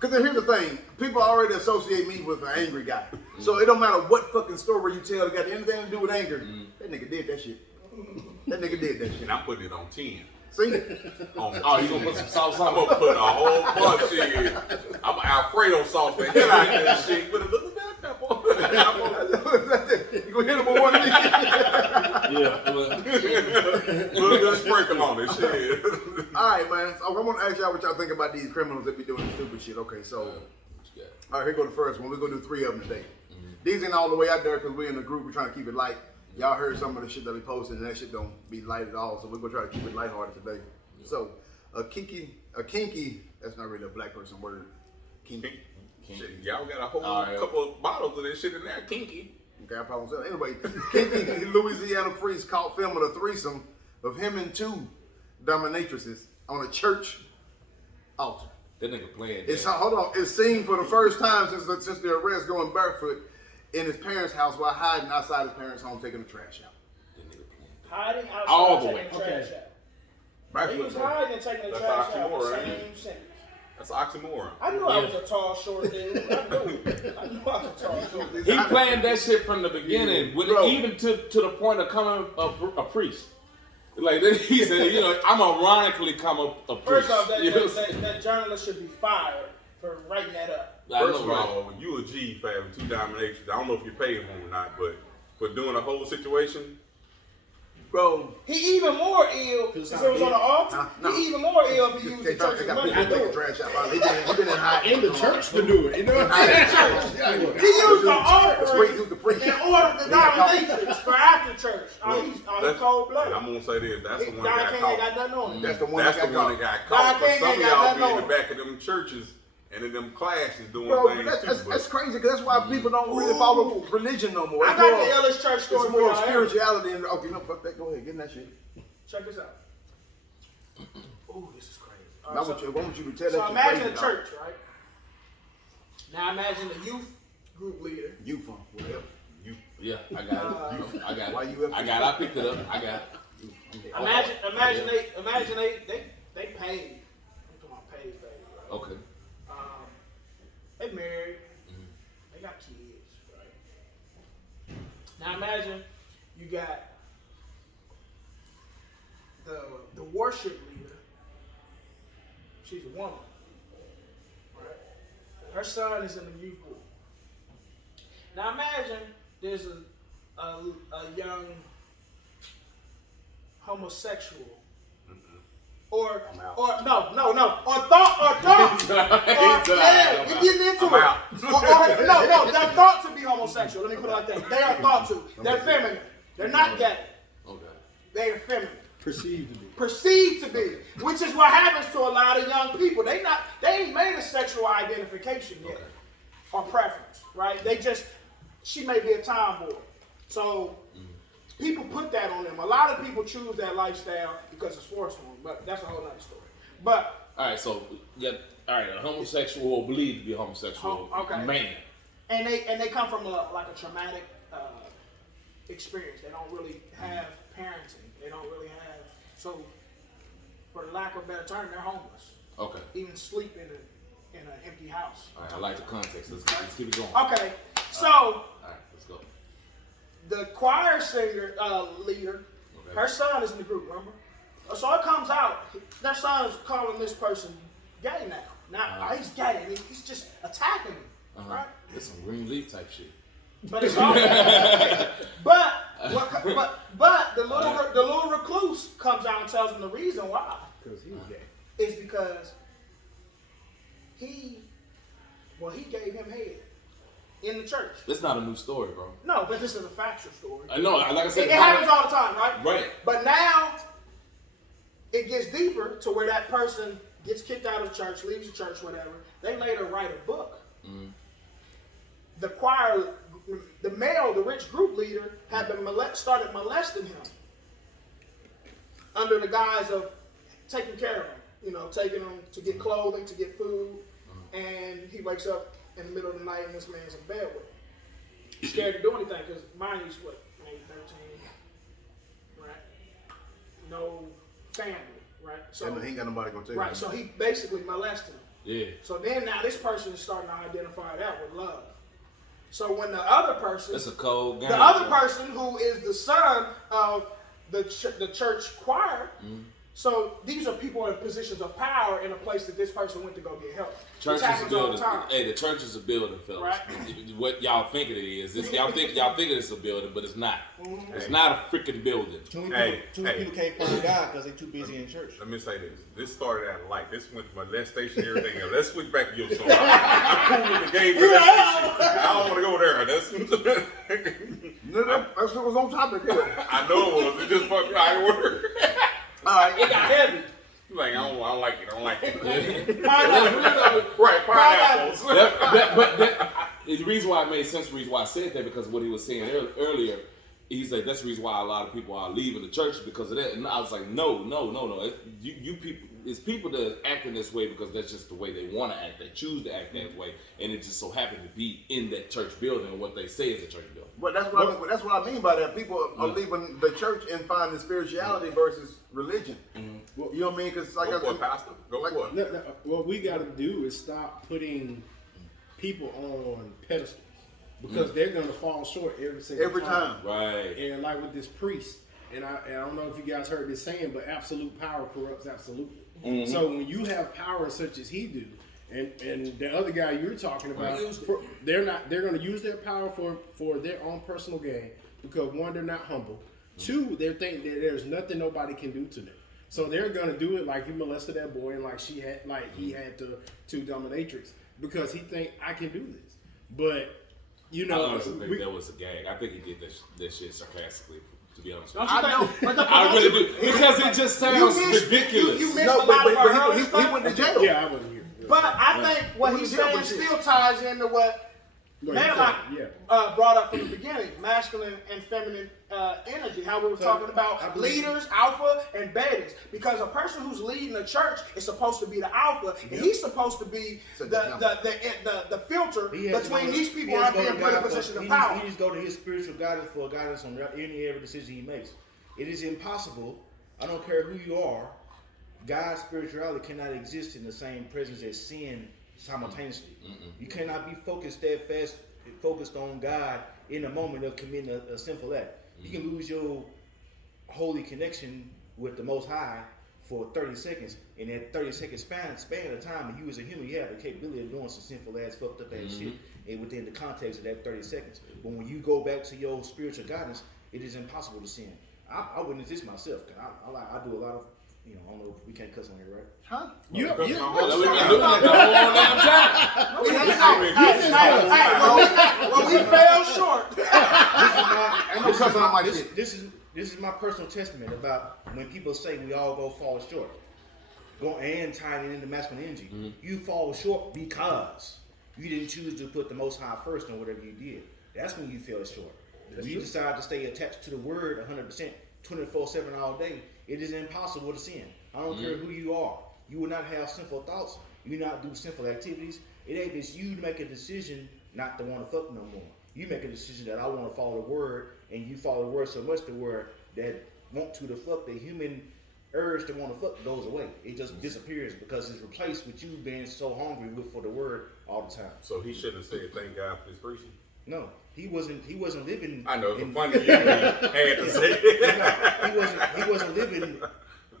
Because here's the thing. People already associate me with an angry guy. So it don't matter what fucking story you tell that got anything to do with anger. That nigga did that shit. That nigga did that shit. And I'm putting it on 10. See? Oh, you gonna put some sauce I'm on gonna put a whole bunch in. I'm Alfredo sauce the hell out of that shit. Put a little bit of pepper. You gonna hit him with one of these? Yeah. Little bit of sprinkle on it. Shit. Alright, man. So I'm gonna ask y'all what y'all think about these criminals that be doing this stupid shit. Okay, so alright, here go the first one. We're gonna do 3 of them today. These ain't all the way out there because we're in the group, we're trying to keep it light. Y'all heard some of the shit that we posted and that shit don't be light at all, so we're gonna try to keep it lighthearted today. So a kinky, that's not really a black person word. Kinky. Shit, y'all got a whole Alright. couple of bottles of this shit in there, kinky. Okay, I probably said anyway. Kinky Louisiana priest caught filming a threesome of him and 2 dominatrices on a church altar. That nigga playing. It's hold on. It's seen for the first time since the arrest going barefoot in his parents' house while hiding outside his parents' home taking the trash out. That nigga playing. Hiding outside All the taking way. the trash Okay. out. He was hiding and taking the That's trash out. oxymoron, The ain't same it? sentence. That's oxymoron. I knew I was a tall, short dude. I knew I was a tall, short dude. He planned that shit from the beginning, with Bro. even to the point of coming a priest. Like then he said, you know, I'm ironically come a priest. First off, You know what I'm saying? that journalist should be fired for writing that up. I know, First of right? all, when you a G for having 2 dominations, I don't know if you paid him or not, but for doing the whole situation, Bro, He even more ill since it was on the altar. No. He even more ill if he used they the church's got money people to do taking it. trash out. He been in hiding In the church to do it, you know what I'm saying? He used the Straight through the offering priest. in order to dominatrix for after church. He's cold blooded. I'm gonna say this: that's the one Don that King got ain't got caught. nothing on him. That's the one That's that the got one that caught. got caught. Don But King some of ain't got y'all nothing be in on the him. back of them churches and in them classes doing Bro, things that's too. crazy because that's why people don't really follow religion no more. I It's got more- the illest church story It's for more y'all. spirituality and okay, no, fuck that. Go ahead, get in that shit. Check this out. Ooh, this is crazy. All I right, want you to tell so that. imagine a church, right? Now imagine the youth group leader. You from whatever. Yeah, I got it. I got it. Why you I got it. I picked it up. I got it. Imagine they paid. I'm talking about paid, baby. Right? Okay. They married. They got kids, right? Now imagine you got the worship leader. She's a woman, right? Her son is in the youth group. Now imagine there's a young homosexual. Or thought, we're getting into I'm it. out. They're thought to be homosexual. Let me put it like that. They are thought to. They're feminine. They're not gay. Okay. They are feminine. Perceived to be. Which is what happens to a lot of young people. They ain't made a sexual identification yet or preference, right? She may be a tomboy. So people put that on them. A lot of people choose that lifestyle because it's forced on them, but that's a whole other story. But All right. So a homosexual or believed to be a homosexual man. and they come from a traumatic experience. They don't really have parenting. They don't really have, so for lack of a better term, they're homeless. Okay. Even sleep in an empty house. All right. I like the context. Let's keep it going. Okay, so All right. Let's go. the choir singer leader, her son is in the group. Remember? So it comes out, their son is calling this person gay now. Now he's gay, and he's just attacking him, right? That's some green leaf type shit. But it's all but the little recluse comes out and tells him the reason why. Because he was gay. Is because he gave him head in the church. That's not a new story, bro. No, but this is a factual story. I know. Like I said, It happens all the time, right? Right. But now it gets deeper to where that person gets kicked out of the church, leaves the church, whatever. They later write a book. The choir, the rich group leader, had been started molesting him under the guise of taking care of him. Taking him to get clothing, to get food, and he wakes up in the middle of the night and this man's in bed with him. He's scared to do anything because mine is maybe 13, right? No family, right? So And he ain't got nobody gonna take right, him. so he basically molested him. Yeah. So then now this person is starting to identify that with love. So when the other person, That's a cold game. the other person who is the son of the church choir, so these are people in positions of power in a place that this person went to go get help. Church This is a happens all the building. time. Hey, the church is a building, fellas. Right. What y'all think it is? Y'all think it's a building, but it's not. It's not a freaking building. Too many people can't find God because they're too busy in church. Let me say this. This started out light. This went to molestation and everything else. Let's switch back to your story. I'm cool with the game molestation. I don't want to go there. That's what was on topic here. I know it was. It just fucked right word. All right. It got heavy. Like, I don't like it. I don't like it. Pineapple. Right, pineapples. The reason why it made sense, the reason why I said that, because what he was saying earlier, he's like, that's the reason why a lot of people are leaving the church because of that. And I was like, no. You people, it's people that act in this way because that's just the way they want to act. They choose to act that way, and it just so happened to be in that church building, and what they say is a church building. But that's what I mean by that. People are leaving the church and finding spirituality versus religion. Well, You know what I mean? Because like Go for it, Pastor. Go for it. No, what we got to do is stop putting people on pedestals because they're going to fall short every time. Right. And like with this priest, and I don't know if you guys heard this saying, but absolute power corrupts absolutely. So when you have power such as he do, and the other guy you're talking about, they're going to use their power for their own personal gain because one, they're not humble. Two, they're thinking that there's nothing nobody can do to them. So they're gonna do it like you molested that boy and like he had the two dominatrix because he think I can do this. But you know, I honestly think that was a gag. I think he did that shit sarcastically. To be honest with you, Don't you think? But I really do because it just sounds ridiculous. You missed a lot of our early he stuff. went to jail. yeah, I wasn't here. But I think what he's saying still ties into what Madlock brought up from the beginning: masculine and feminine energy. How we were talking about leaders, alpha, and betas. Because a person who's leading a church is supposed to be the alpha, and he's supposed to be the filter between these people who are being put in a position of power. He just go to his spiritual guidance for guidance on every decision he makes. It is impossible. I don't care who you are. God's spirituality cannot exist in the same presence as sin simultaneously. You cannot be focused on God in the moment of committing a sinful act. You can lose your holy connection with the Most High for 30 seconds. In that 30-second span of time, and you as a human, you have the capability of doing some sinful ass, fucked up ass shit, and within the context of that 30 seconds. But when you go back to your spiritual guidance, it is impossible to sin. I witness this myself. I do a lot of, I don't know if we can't cuss on here, right? Huh? We've been doing it the whole damn time. Well, we fell short. This is my personal testament about when people say we all go fall short. And tying it into masculine energy. You fall short because you didn't choose to put the Most High first in whatever you did. That's when you fell short. If you decide to stay attached to the Word 100%, 24/7 all day, it is impossible to sin. I don't care who you are. You will not have sinful thoughts. You will not do sinful activities. It ain't just you make a decision not to want to fuck no more. You make a decision that I want to follow the Word, and you follow the Word so much to where that want to the fuck, the human urge to want to fuck goes away. It just disappears because it's replaced with you being so hungry for the Word all the time. So he should have said thank God for his preaching. No, he wasn't living. I know it's funny you had to say it. He wasn't living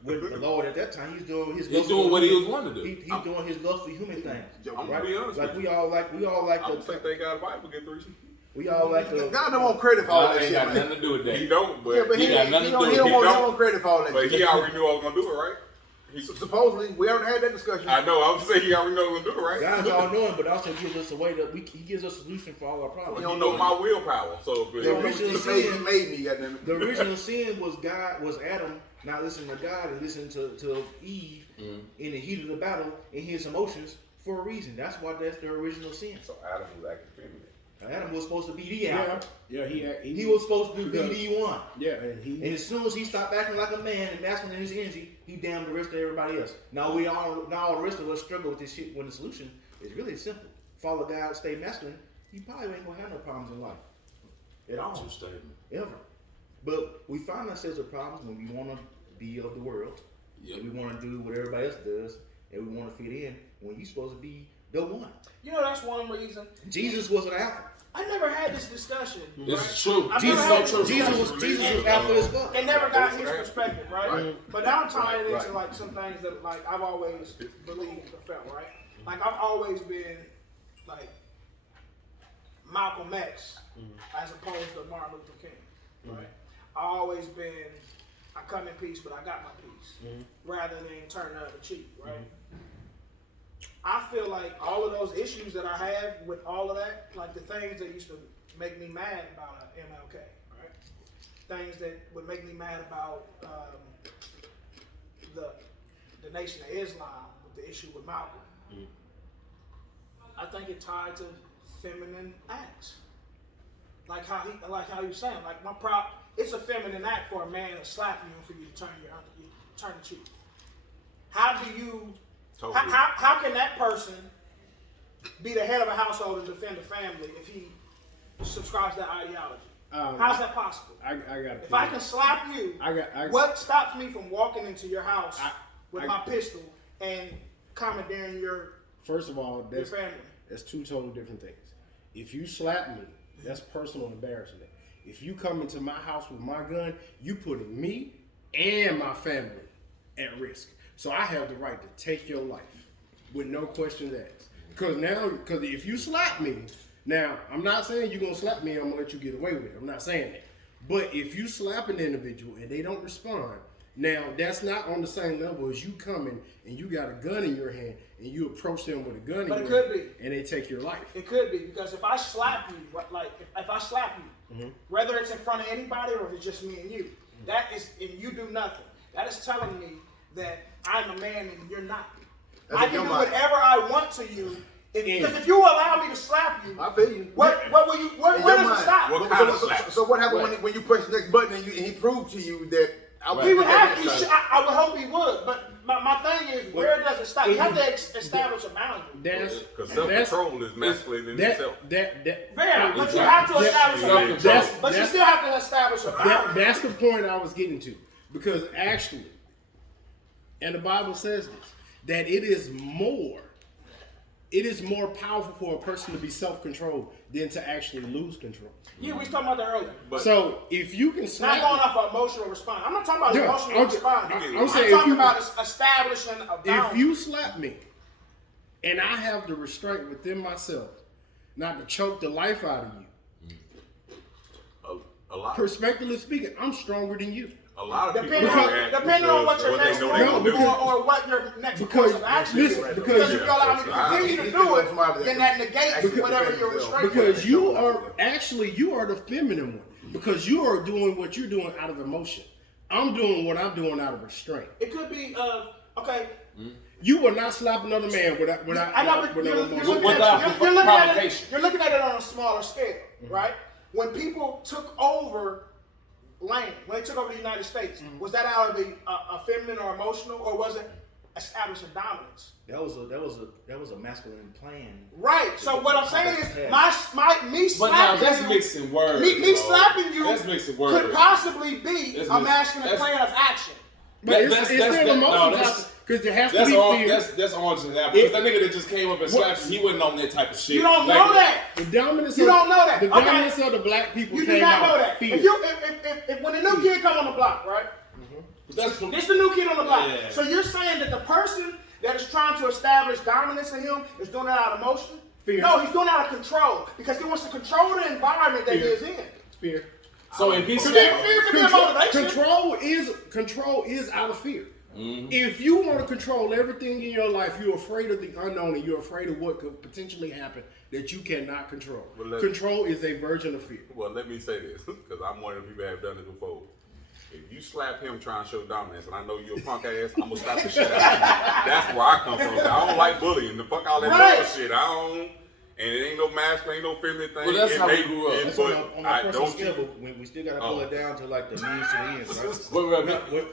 with the Lord at that time. He's doing his. He's doing what he was wanting to do. He's doing his love for human things. I'm gonna be honest. Like we all like I would say thank God the Bible get preaching. we all like the. God don't want credit for all that Ain't shit, got man. nothing to do with that. He don't, but Yeah, but he got nothing to do with it. don't want credit for all that but shit. he already knew I was gonna do it, right? Supposedly, we already had that discussion. I know. I was saying he already know I was gonna do it, right? God's all knowing, but also gives us a way that he gives us a solution for all our problems. He don't know my willpower, so The original He sin. made me, goddamn The original sin was Adam not listening to God and listening to Eve in the heat of the battle in his emotions for a reason. That's the original sin. So Adam was acting feminine. Adam was supposed to be the alpha. He He was supposed to be the one. Yeah, and And as soon as he stopped acting like a man and masculine in his energy, he damned the rest of everybody else. Now all the rest of us struggle with this shit when the solution is really simple. Follow God, stay masculine, you probably ain't gonna have no problems in life. At all. True statement. Ever. But we find ourselves with problems when we wanna be of the world. Yep. And we wanna do what everybody else does, and we wanna fit in when you're supposed to be the one. That's one reason. Jesus was an alpha. I never had this discussion. This right? is true. I've Jesus never had is true. Jesus was alpha as fuck. And never got his perspective, right? Right. But now I'm tying it into Right. like some things that like I've always believed or felt, right? Like I've always been like Malcolm X as opposed to Martin Luther King, right? I always been I come in peace, but I got my peace, rather than turn the other cheek, right? I feel like all of those issues that I have with all of that, like the things that used to make me mad about MLK, right? Things that would make me mad about the the Nation of Islam with the issue with Malcolm. I think it tied to feminine acts. Like how he was saying, like it's a feminine act for a man to slap you and for you to turn the cheek. How do you? How can that person be the head of a household and defend a family if he subscribes to that ideology? How's that possible? If I can slap you, what stops me from walking into your house with my pistol and commandeering your? First of all, your family. That's two total different things. If you slap me, that's personal embarrassment. If you come into my house with my gun, you putting me and my family at risk. So I have the right to take your life with no questions asked. Because if you slap me, now I'm not saying you're gonna slap me and I'm gonna let you get away with it. I'm not saying that. But if you slap an individual and they don't respond, now that's not on the same level as you coming and you got a gun in your hand and you approach them with a gun in your hand and they take your life. It could be, because if I slap you, if I slap you, whether it's in front of anybody or if it's just me and you, that is, and you do nothing, that is telling me that I'm a man and you're not. I can do whatever I want to you. Because if you allow me to slap you, I feel you. Where does it stop? So what happened when you press the next button and he proved to you that he would have to? I would hope he would, but my thing is, where does it stop? You have to establish a boundary. Because self-control is masculine in itself. But you have to establish a boundary. But you still have to establish a boundary. That's the point I was getting to. Because actually, and the Bible says this, that it is more powerful for a person to be self-controlled than to actually lose control. Yeah, we was talking about that earlier. So if you can not going off an emotional response. I'm not talking about emotional response. I'm saying talking about establishing a boundary. If you slap me and I have the restraint within myself not to choke the life out of you, perspectively speaking, I'm stronger than you. A lot of people depending on what your next move or what your next course of action is. Because if you allow me to continue to do it, then that negates whatever you're restraining. Because you are the feminine one. Because you are doing what you're doing out of emotion. I'm doing what I'm doing out of restraint. It could be okay. You will not slap another man without provocation. You're looking at it on a smaller scale, right? When people took over land, when they took over the United States, was that out of a feminine or emotional, or was it establishing dominance? That was a masculine plan. Right. So what I'm saying is, me slapping now that's mixing words. Me slapping you that's mixing words. could possibly be a masculine plan of action. But it's still emotional. Because there has to be fear. That's orange and apple. Because that nigga that just came up and slapped you, he wasn't on that type of shit. You don't know that. The dominance. You don't know that. The dominance of the black people. You do not know that. If when the new kid come on the block, right? This the new kid on the block. Yeah. So you're saying that the person that is trying to establish dominance in him is doing that out of emotion? Fear. No, he's doing it out of control because he wants to control the environment that he is in. Fear. So if he's fear could be a motivation. Control is out of fear. If you want to control everything in your life, you're afraid of the unknown and you're afraid of what could potentially happen that you cannot control. Control is a version of fear. Well, let me say this, because I'm one of the people that have done it before. If you slap him trying to show dominance, and I know you're a punk ass, I'm going to slap the shit out of you. That's where I come from. I don't like bullying. The fuck all that bullshit. I don't. And it ain't no masculine, ain't no feminine thing. Well, that's how we grew up. That's on a personal scale, but we still got to pull it down to like the means to the ends, right? As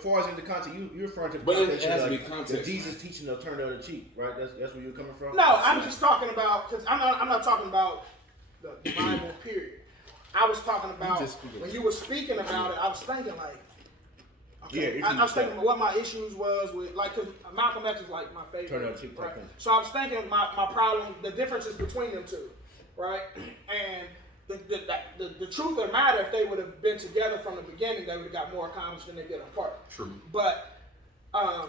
far as in the context, you're referring to the context, it has to be like context. Jesus teaching to turn the other cheek, right? That's where you're coming from? No, I'm just talking about, because I'm not talking about the Bible, period. I was talking about, when you were speaking about it, I was thinking like, okay, I was thinking what my issues was with, like, because Malcolm X is like my favorite. Turn out cheek, right? So I was thinking my problem, the differences between them two, right? And the truth of the matter, if they would have been together from the beginning, they would have got more accomplished than they did apart. True. But I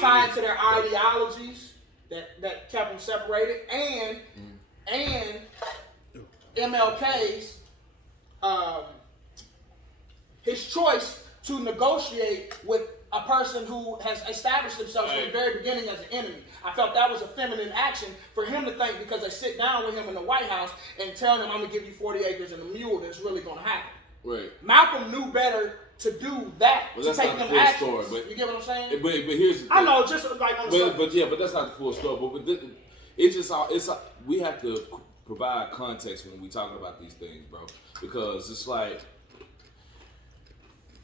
tied to their ideologies that kept them separated, and MLK's his choice to negotiate with a person who has established themselves from the very beginning as an enemy. I felt that was a feminine action for him to think, because they sit down with him in the White House and tell him, I'm going to give you 40 acres and a mule, that's really going to happen. Right. Malcolm knew better to do that, But to that's take not the them full actions. story. But You get what I'm saying? But here's the thing. I know, just like on the surface. But that's not the full story. But it's just all we have to provide context when we talking about these things, bro. Because it's like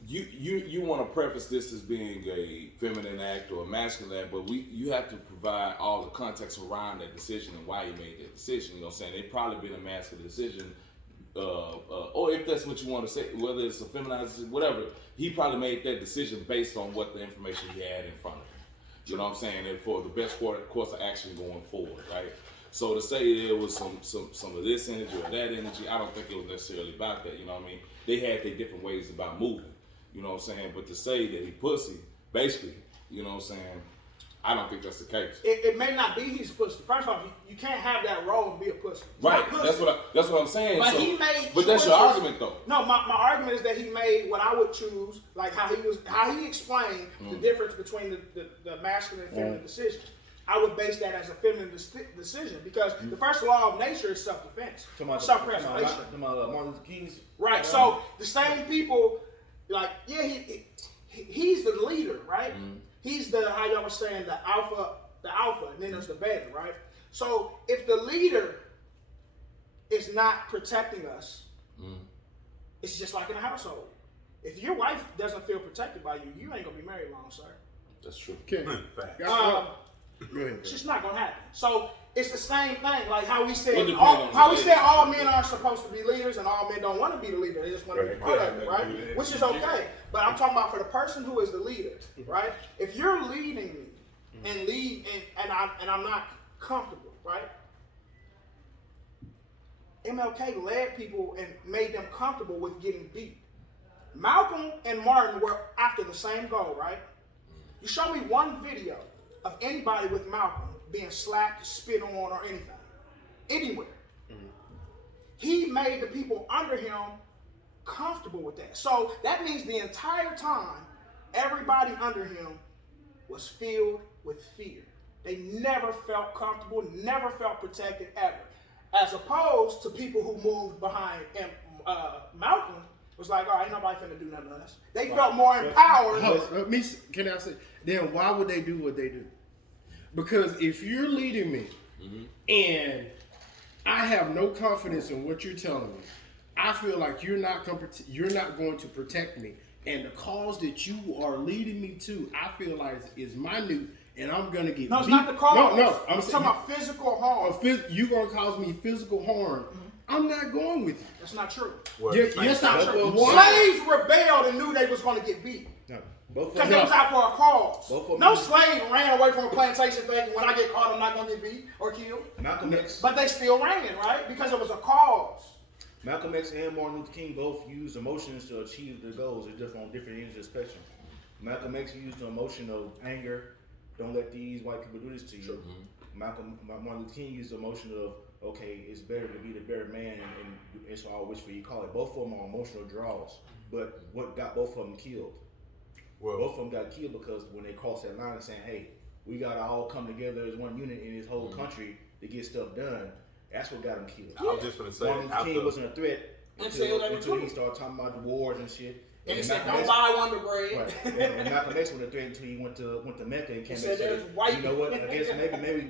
you want to preface this as being a feminine act or a masculine act, but you have to provide all the context around that decision and why you made that decision. You know what I'm saying? It probably been a masculine decision. Or if that's what you want to say, whether it's a feminized decision, whatever, he probably made that decision based on what the information he had in front of him. You know what I'm saying? And for the best course of action going forward, right? So to say there was some of this energy or that energy, I don't think it was necessarily about that. You know what I mean? They had their different ways about moving. You know what I'm saying? But to say that he pussy, basically, you know what I'm saying? I don't think that's the case. It may not be he's pussy. First off, you can't have that role and be a pussy. He's Right. not pussy. That's what I'm saying. But so, he made but that's your choices. argument, though. No, my argument is that he made what I would choose, like how he explained the difference between the masculine and feminine decision. I would base that as a feminine decision because the first law of nature is self-defense, self-preservation. Martin Luther King's Right. So the same people, like, yeah, he's the leader, right? He's the, how y'all were saying, the alpha, and then there's the beta, right? So if the leader is not protecting us, it's just like in a household. If your wife doesn't feel protected by you, you ain't gonna be married long, sir. That's true. Okay. Go ahead. It's just not gonna happen. So it's the same thing, like how we said, Well, all men aren't supposed to be leaders, and all men don't want to be the leader. They just want to be part of it, right? Which is okay. But I'm talking about for the person who is the leader, right? If you're leading me and I'm not comfortable, right? MLK led people and made them comfortable with getting beat. Malcolm and Martin were after the same goal, right? You show me one video of anybody with Malcolm being slapped, spit on, or anything. Anywhere. He made the people under him comfortable with that. So that means the entire time, everybody under him was filled with fear. They never felt comfortable, never felt protected ever. As opposed to people who moved behind Malcolm, was like, all right, ain't nobody finna do nothing to us. They felt more empowered. Can I say, then why would they do what they do? Because if you're leading me and I have no confidence in what you're telling me, I feel like you're not going to protect me. And the cause that you are leading me to, I feel like is minute, and I'm gonna get. No, it's not the cause. No, I'm talking about physical harm. You're gonna cause me physical harm. I'm not going with you. That's not true. Well, Yes, Not I true. Why? Slaves rebelled and knew they was going to get beat. both Because they was out for a cause. No them. slave ran away from a plantation thinking, when I get caught, I'm not going to get beat or killed. Malcolm X. But they still ran, right? Because it was a cause. Malcolm X and Martin Luther King both used emotions to achieve their goals. They're just on different ends of the spectrum. Malcolm X used the emotion of anger. Don't let these white people do this to you. Martin Luther King used the emotion of, okay, it's better to be the better man, and it's all which way you call it. Both of them are emotional draws. But what got both of them killed? Well, Both of them got killed because when they crossed that line and saying, hey, we got to all come together as one unit in this whole country to get stuff done, that's what got them killed. I was just going to say, Martin Luther King wasn't a threat until he true. started talking about the wars and shit. And he said, Malcolm don't X- buy Wonder Bread. Right. And Malcolm X wasn't a threat until he went to Mecca and came He back and said there's said, white you know what, I guess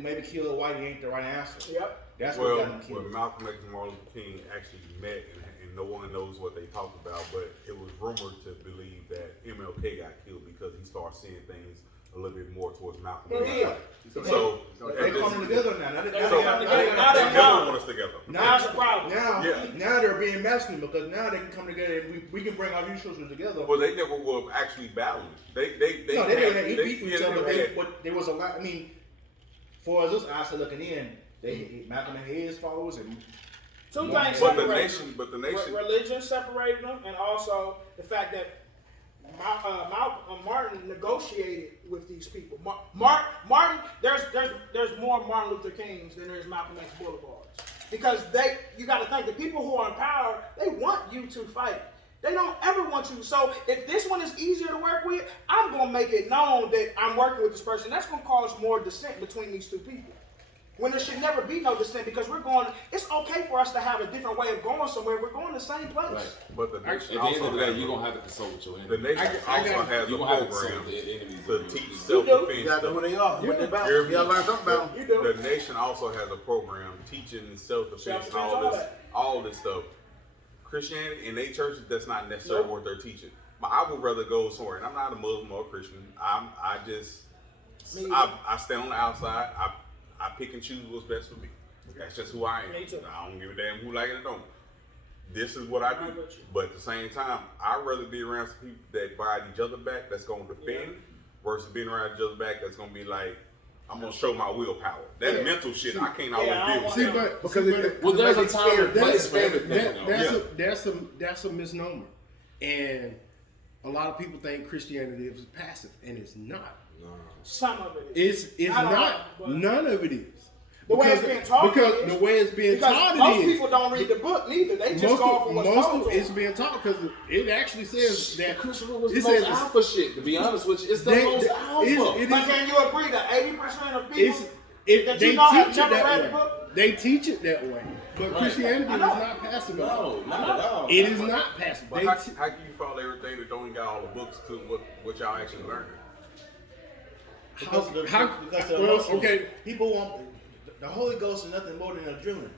maybe kill a whitey ain't the right answer. Yep. That's what got him when killed. Malcolm X and Martin Luther King actually met, and no one knows what they talked about, but it was rumored to believe that MLK got killed because he started seeing things a little bit more towards Malcolm. Well, yeah. So They coming together now. Now They they never want us together. Now it's a problem. Now they're being masculine because now they can come together and we can bring our resources together. Well, they never were actually battling. They didn't have any beef with each other, but there was a lot. I mean, for us outside looking in, Malcolm had his followers and Two things But the separated nation, them. Religion separated them, and also the fact that Martin negotiated with these people. Martin, there's more Martin Luther Kings than there's Malcolm X Boulevards, because you got to think the people who are in power, they want you to fight. They don't ever want you. So if this one is easier to work with, I'm gonna make it known that I'm working with this person. That's gonna cause more dissent between these two people. when there should never be no descent, because we're going. It's okay for us to have a different way of going somewhere. We're going the same place. Right. But the At nation the end of also the day, has you're gonna have to consult with your the enemy. nation also has a You're gonna have to program consult with the enemies. to teach self-defense. You gotta know who they are, what they're about. Yeah. You gotta learn something about them. You do. The nation also has a program teaching self-defense and Self-defense, all this stuff. Christianity in their churches, that's not necessarily what they're teaching. But I would rather go somewhere, and I'm not a Muslim or a Christian. I stand on the outside. I pick and choose what's best for me. That's just who I am. Me too. I don't give a damn who like it or don't. This is what I do. But at the same time, I'd rather be around some people that buy each other back, that's going to defend, versus being around each other back, that's going to be like, I'm going to show my willpower. That mental shit, I can't always deal with. See, that. but Well, there's a time and place for everything. that's a misnomer, and a lot of people think Christianity is passive, and it's not. Some of it is. It's I don't not. know, but None of it is. the way it's being taught. Because is, the way it's being because taught, most it is. people don't read the book neither. They just go off of what's most told of to it's them. being taught because it actually says that Christian was it the most says alpha shit. To be honest with you, it's the They- most they- alpha. it But is- can you agree that 80% of people that they you know have teach it never that read the way. book? They teach it that way, but Christianity I is know. not passive at all. No, not at all. It is not passive. But They how te- can you follow everything that don't even got all the books to what y'all actually learned? Because of the, how- because the well, emotional, okay. people want the Holy Ghost is nothing more than adrenaline.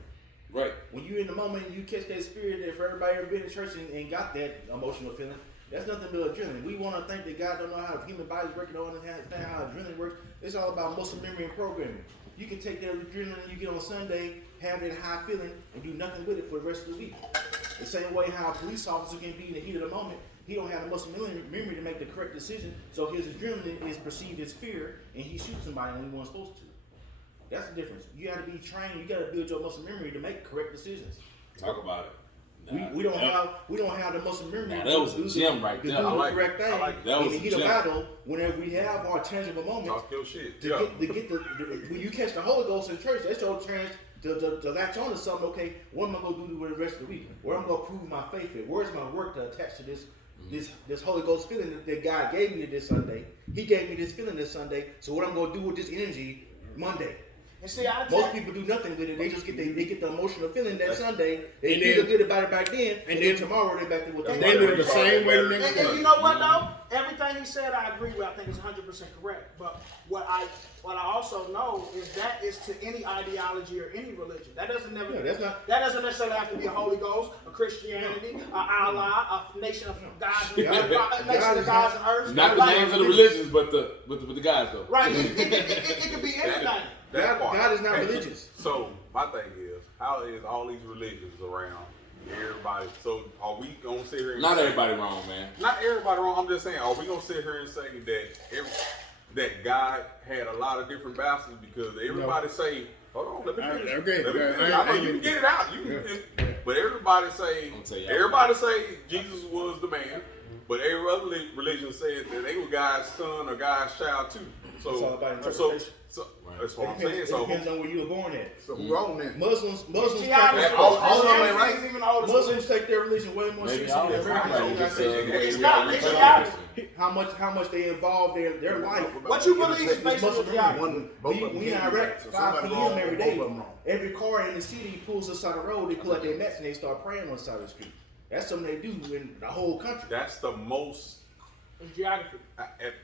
Right. When you in the moment, you catch that spirit. That for everybody ever been in church and got that emotional feeling, that's nothing but adrenaline. We want to think that God don't know how the human body's working, don't understand how adrenaline works. It's all about muscle memory and programming. You can take that adrenaline you get on Sunday, have that high feeling, and do nothing with it for the rest of the week. The same way how a police officer can be in the heat of the moment. He don't have the muscle memory to make the correct decision, so his adrenaline is perceived as fear, and he shoots somebody when he wasn't supposed to. That's the difference. You got to be trained. You got to build your muscle memory to make correct decisions. Talk about it. We don't have the muscle memory. Now, that was a gem right there. To do I the like correct it. thing. I like it. That in was the a heat of gem. battle, whenever we have our tangible moments, Talk your shit. to get the when you catch the Holy Ghost in church, that's your chance to latch on to something. Okay, what am I gonna do with the rest of the week? Where am I gonna prove my faith at? Where's my work to attach to this Holy Ghost feeling that God gave me this Sunday? He gave me this feeling this Sunday. So what I'm gonna do with this energy Monday? And see, Most people do nothing with it. They just get the emotional feeling that Sunday. They And feel then- good about it back then, and then then- tomorrow they back to what they they live the same way the next And day. you know what though? Everything he said, I agree with. I think it's 100% correct. But what I also know is that is to any ideology or any religion. That doesn't that doesn't necessarily have to be a Holy Ghost, a Christianity, a Allah, a nation of gods, a nation of gods and earth. Not the Like, names of the religions, but the guys though. Right. It could be anything. That part. God is not religious. So my thing is, how is all these religions around everybody? So are we gonna sit here and Not say, everybody wrong, man. Not everybody wrong. I'm just saying, are we gonna sit here and say that God had a lot of different bastards because everybody say, hold on, let me finish. Okay, Let me okay, finish. I know you can get it out. But everybody say Jesus was the man. But every other religion said that they were God's son or God's child too. So It's all about interpretation. that's what I'm saying. It So depends on where you were born at. So who wrong then? Muslims Geography. all of them ain't right. Even older. Muslims take their religion way more Maybe seriously all than of Americans. them in the United States. It's not. It's geography. How much they involve their life. What you believe is based on muscle the memory. geography. We in Iraq, 5 p.m. every day. Every car in the city pulls us on the road. They pull out their mats and they start praying on the side of the street. That's something they do in the whole country. that's the most. It's geography.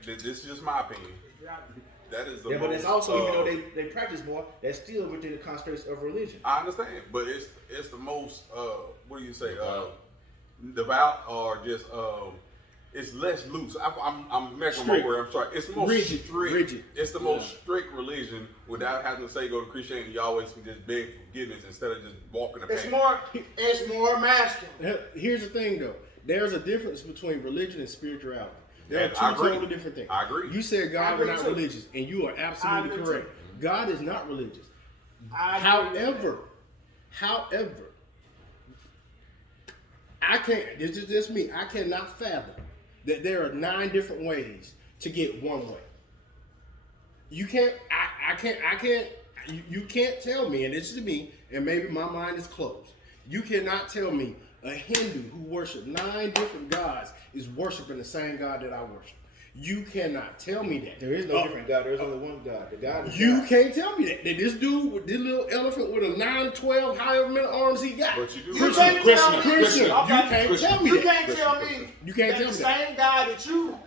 This is just my opinion. It's geography. That is the Yeah, most. but it's also, even though they practice more, that's still within the constraints of religion. I understand, but it's the most. What do you say? Devout or just it's less loose. I'm making my Strict. word. I'm sorry. It's the most Rigid. strict. Rigid. It's the most strict religion without having to say go to Christianity. You always can just beg forgiveness instead of just walking the path. It's more masculine. Here's the thing, though. There's a difference between religion and spirituality. There Yeah, are I two agree. totally different things. I agree. You said I God agree was not too. religious, and you are I absolutely agree correct. too. God is not religious. I agree with that. However, I can't. This is just me. I cannot fathom that there are 9 different ways to get one way. You can't. I can't. You can't tell me, and this is me, and maybe my mind is closed. You cannot tell me a Hindu who worships 9 different gods is worshiping the same God that I worship. You cannot tell me that. There is no different God. There's only one God. The God is You God. can't tell me that. That this dude with this little elephant with a 9, 12, however many arms he got. But you do. You can't tell me. Christian, you Okay. can't tell me You that. can't tell me You can't that tell the me that. same God that you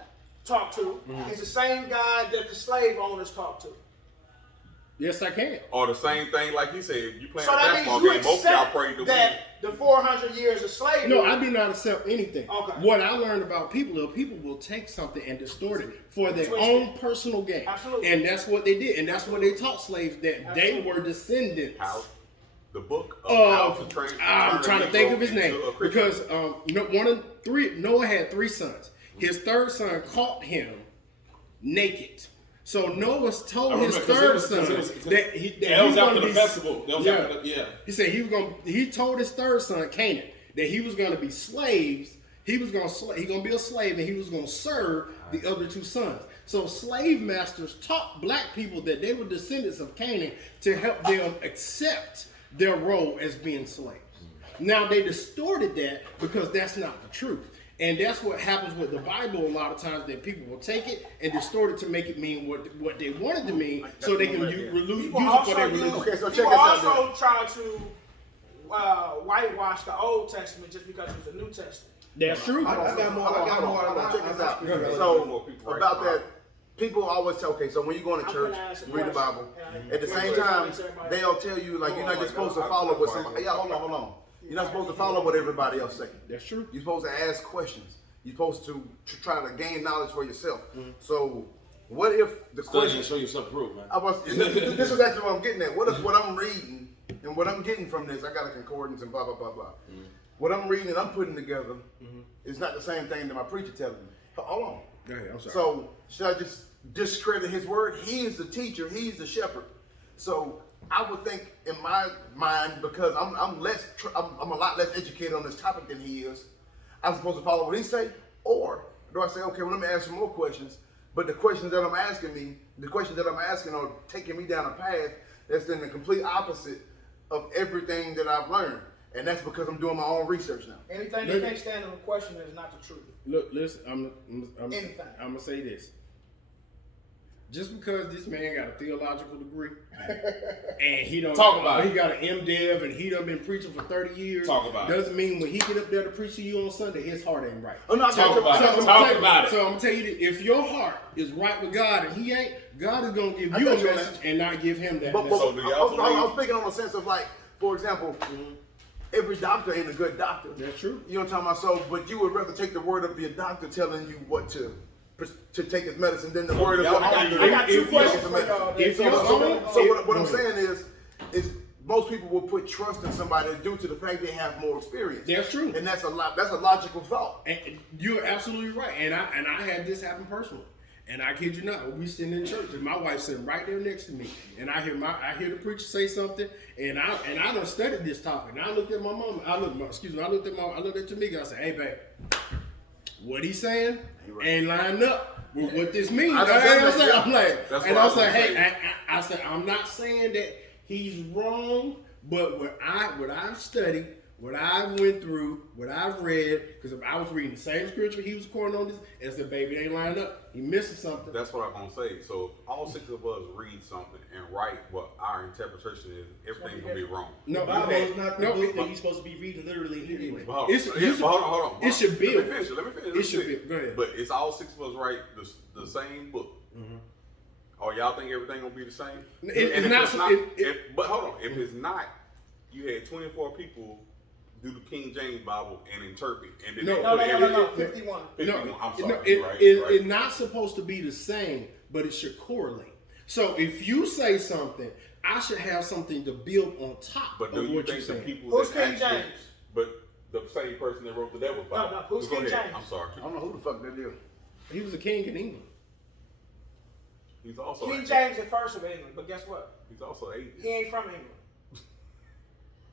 talk to is the same God that the slave owners talk to. Yes, I can. Or the same thing, like you said, if you playing So a that basketball means you game, both y'all accept pray to win. that the 400 years of slavery. No, I do not accept anything. Okay. What I learned about people is people will take something and distort it for their Twist own it. personal gain. Absolutely. And that's what they did. And that's what they taught slaves, that Absolutely. they were descendants How? The book of how to train. I'm trying to think of his name. Because Noah had 3 sons. His third son caught him naked. So Noah told his third son that he was after going to the be festival. That was after the, yeah. He said he told his third son, Canaan, that he was going to be slaves. He was going to be a slave, and he was going to serve the other 2 sons. So slave masters taught black people that they were descendants of Canaan to help them accept their role as being slaves. Now they distorted that because that's not the truth. And that's what happens with the Bible a lot of times, that people will take it and distort it to make it mean what they wanted to mean, so they can use it for their religion. Okay, so check People this out. also try to whitewash the Old Testament just because it was a New Testament. That's true. I got more. Check this out. So about that, people always say, okay, so when you go into church, read the Bible. At the same time, they'll tell you like you're not just supposed to follow what somebody. Yeah, hold on. You're not supposed to follow what everybody else say. That's true. You're supposed to ask questions. You're supposed to try to gain knowledge for yourself. So what if the Study question? and show yourself approved, man. This is actually what I'm getting at. What if what I'm reading and what I'm getting from this? I got a concordance and blah blah blah blah. What I'm reading and I'm putting together is not the same thing that my preacher telling me. Hold on. Go ahead, I'm sorry. So should I just discredit his word? He is the teacher. He's the shepherd. So I would think in my mind, because I'm a lot less educated on this topic than he is, I'm supposed to follow what he say, or do I say, okay, well, let me ask some more questions, but the questions that I'm asking are taking me down a path that's in the complete opposite of everything that I've learned, and that's because I'm doing my own research now. Anything that can't stand on a question is not the truth. Look, listen, I'm Anything. gonna say this. Just because this man got a theological degree and he don't Talk about he it. got an MDiv and he done been preaching for 30 years, Talk about it. doesn't mean when he get up there to preach to you on Sunday, his heart ain't right. Oh, no, Talk about it. I'm Talk tell you- about it. So I'm gonna tell you that if your heart is right with God and he ain't, God is gonna give I you a got you on message and not give him that But message. So do y'all I was believe- speaking on the sense of like, for example, every doctor ain't a good doctor. That's true. You know what I'm talking about? So, but you would rather take the word of your doctor telling you what to take his medicine than the word of y'all what believe- I got 2 If- questions if- for y'all. if So, you're what I'm saying is most people will put trust in somebody due to the fact they have more experience. That's true. And that's a logical thought. And you're absolutely right. And I had this happen personally. And I kid you not, we sitting in church and my wife's sitting right there next to me. And I hear the preacher say something, and I done studied this topic. And I looked at my mom, I looked at Tamika, I said, hey babe, what he saying ain't lined up with what this means. I I'm like, That's and what I was I like, was hey, saying. I said, I'm not saying that he's wrong, but what I've studied, what I went through, what I've read, because I was reading the same scripture he was quoting on this, and I said, baby, it ain't lined up. He missing something. That's what I'm gonna say. So if all 6 of us read something and write what our interpretation is, everything's gonna be wrong. No, The Bible is not the no, book that you're supposed to be reading literally anyway. But hold It's- on, you but hold on. it should build. Let me finish. It should build. Go ahead. But it's all 6 of us write the same book. Or y'all think everything gonna be the same? It's if not- but hold on. If it's not, you had 24 people do the King James Bible and interpret, and then No, they No, put no, no, no, everything- 51. 51, No, I'm no, sorry. You're right. it's not supposed to be the same, but it should correlate. So if you say something, I should have something to build on top But do of you what you're think the saying. people Who's that King actually, James? but the same person that wrote the Devil's Bible? no, who's Go King ahead. James? I'm sorry. I don't know who the fuck that is. He was a king in England. He's also King James the first of England, but guess what? He's also atheist. He ain't from England.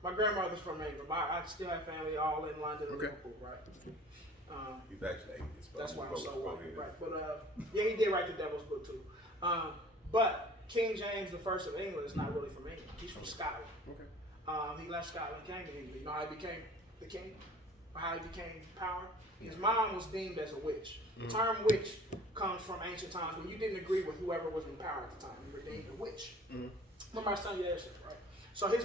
My grandmother's from England, but I still have family all in London and Okay. Liverpool, right? He's actually atheist. That's why I'm so Go worried, ahead. right? But yeah, he did write the Devil's Book too. But King James the first of England is not really from England. He's from Scotland. Okay. He left Scotland, came to England. You know how he became the king? Or how he became power? His mom was deemed as a witch. The term witch comes from ancient times when you didn't agree with whoever was in power at the time. You were deemed a witch. Remember I was telling you that shit, right? So his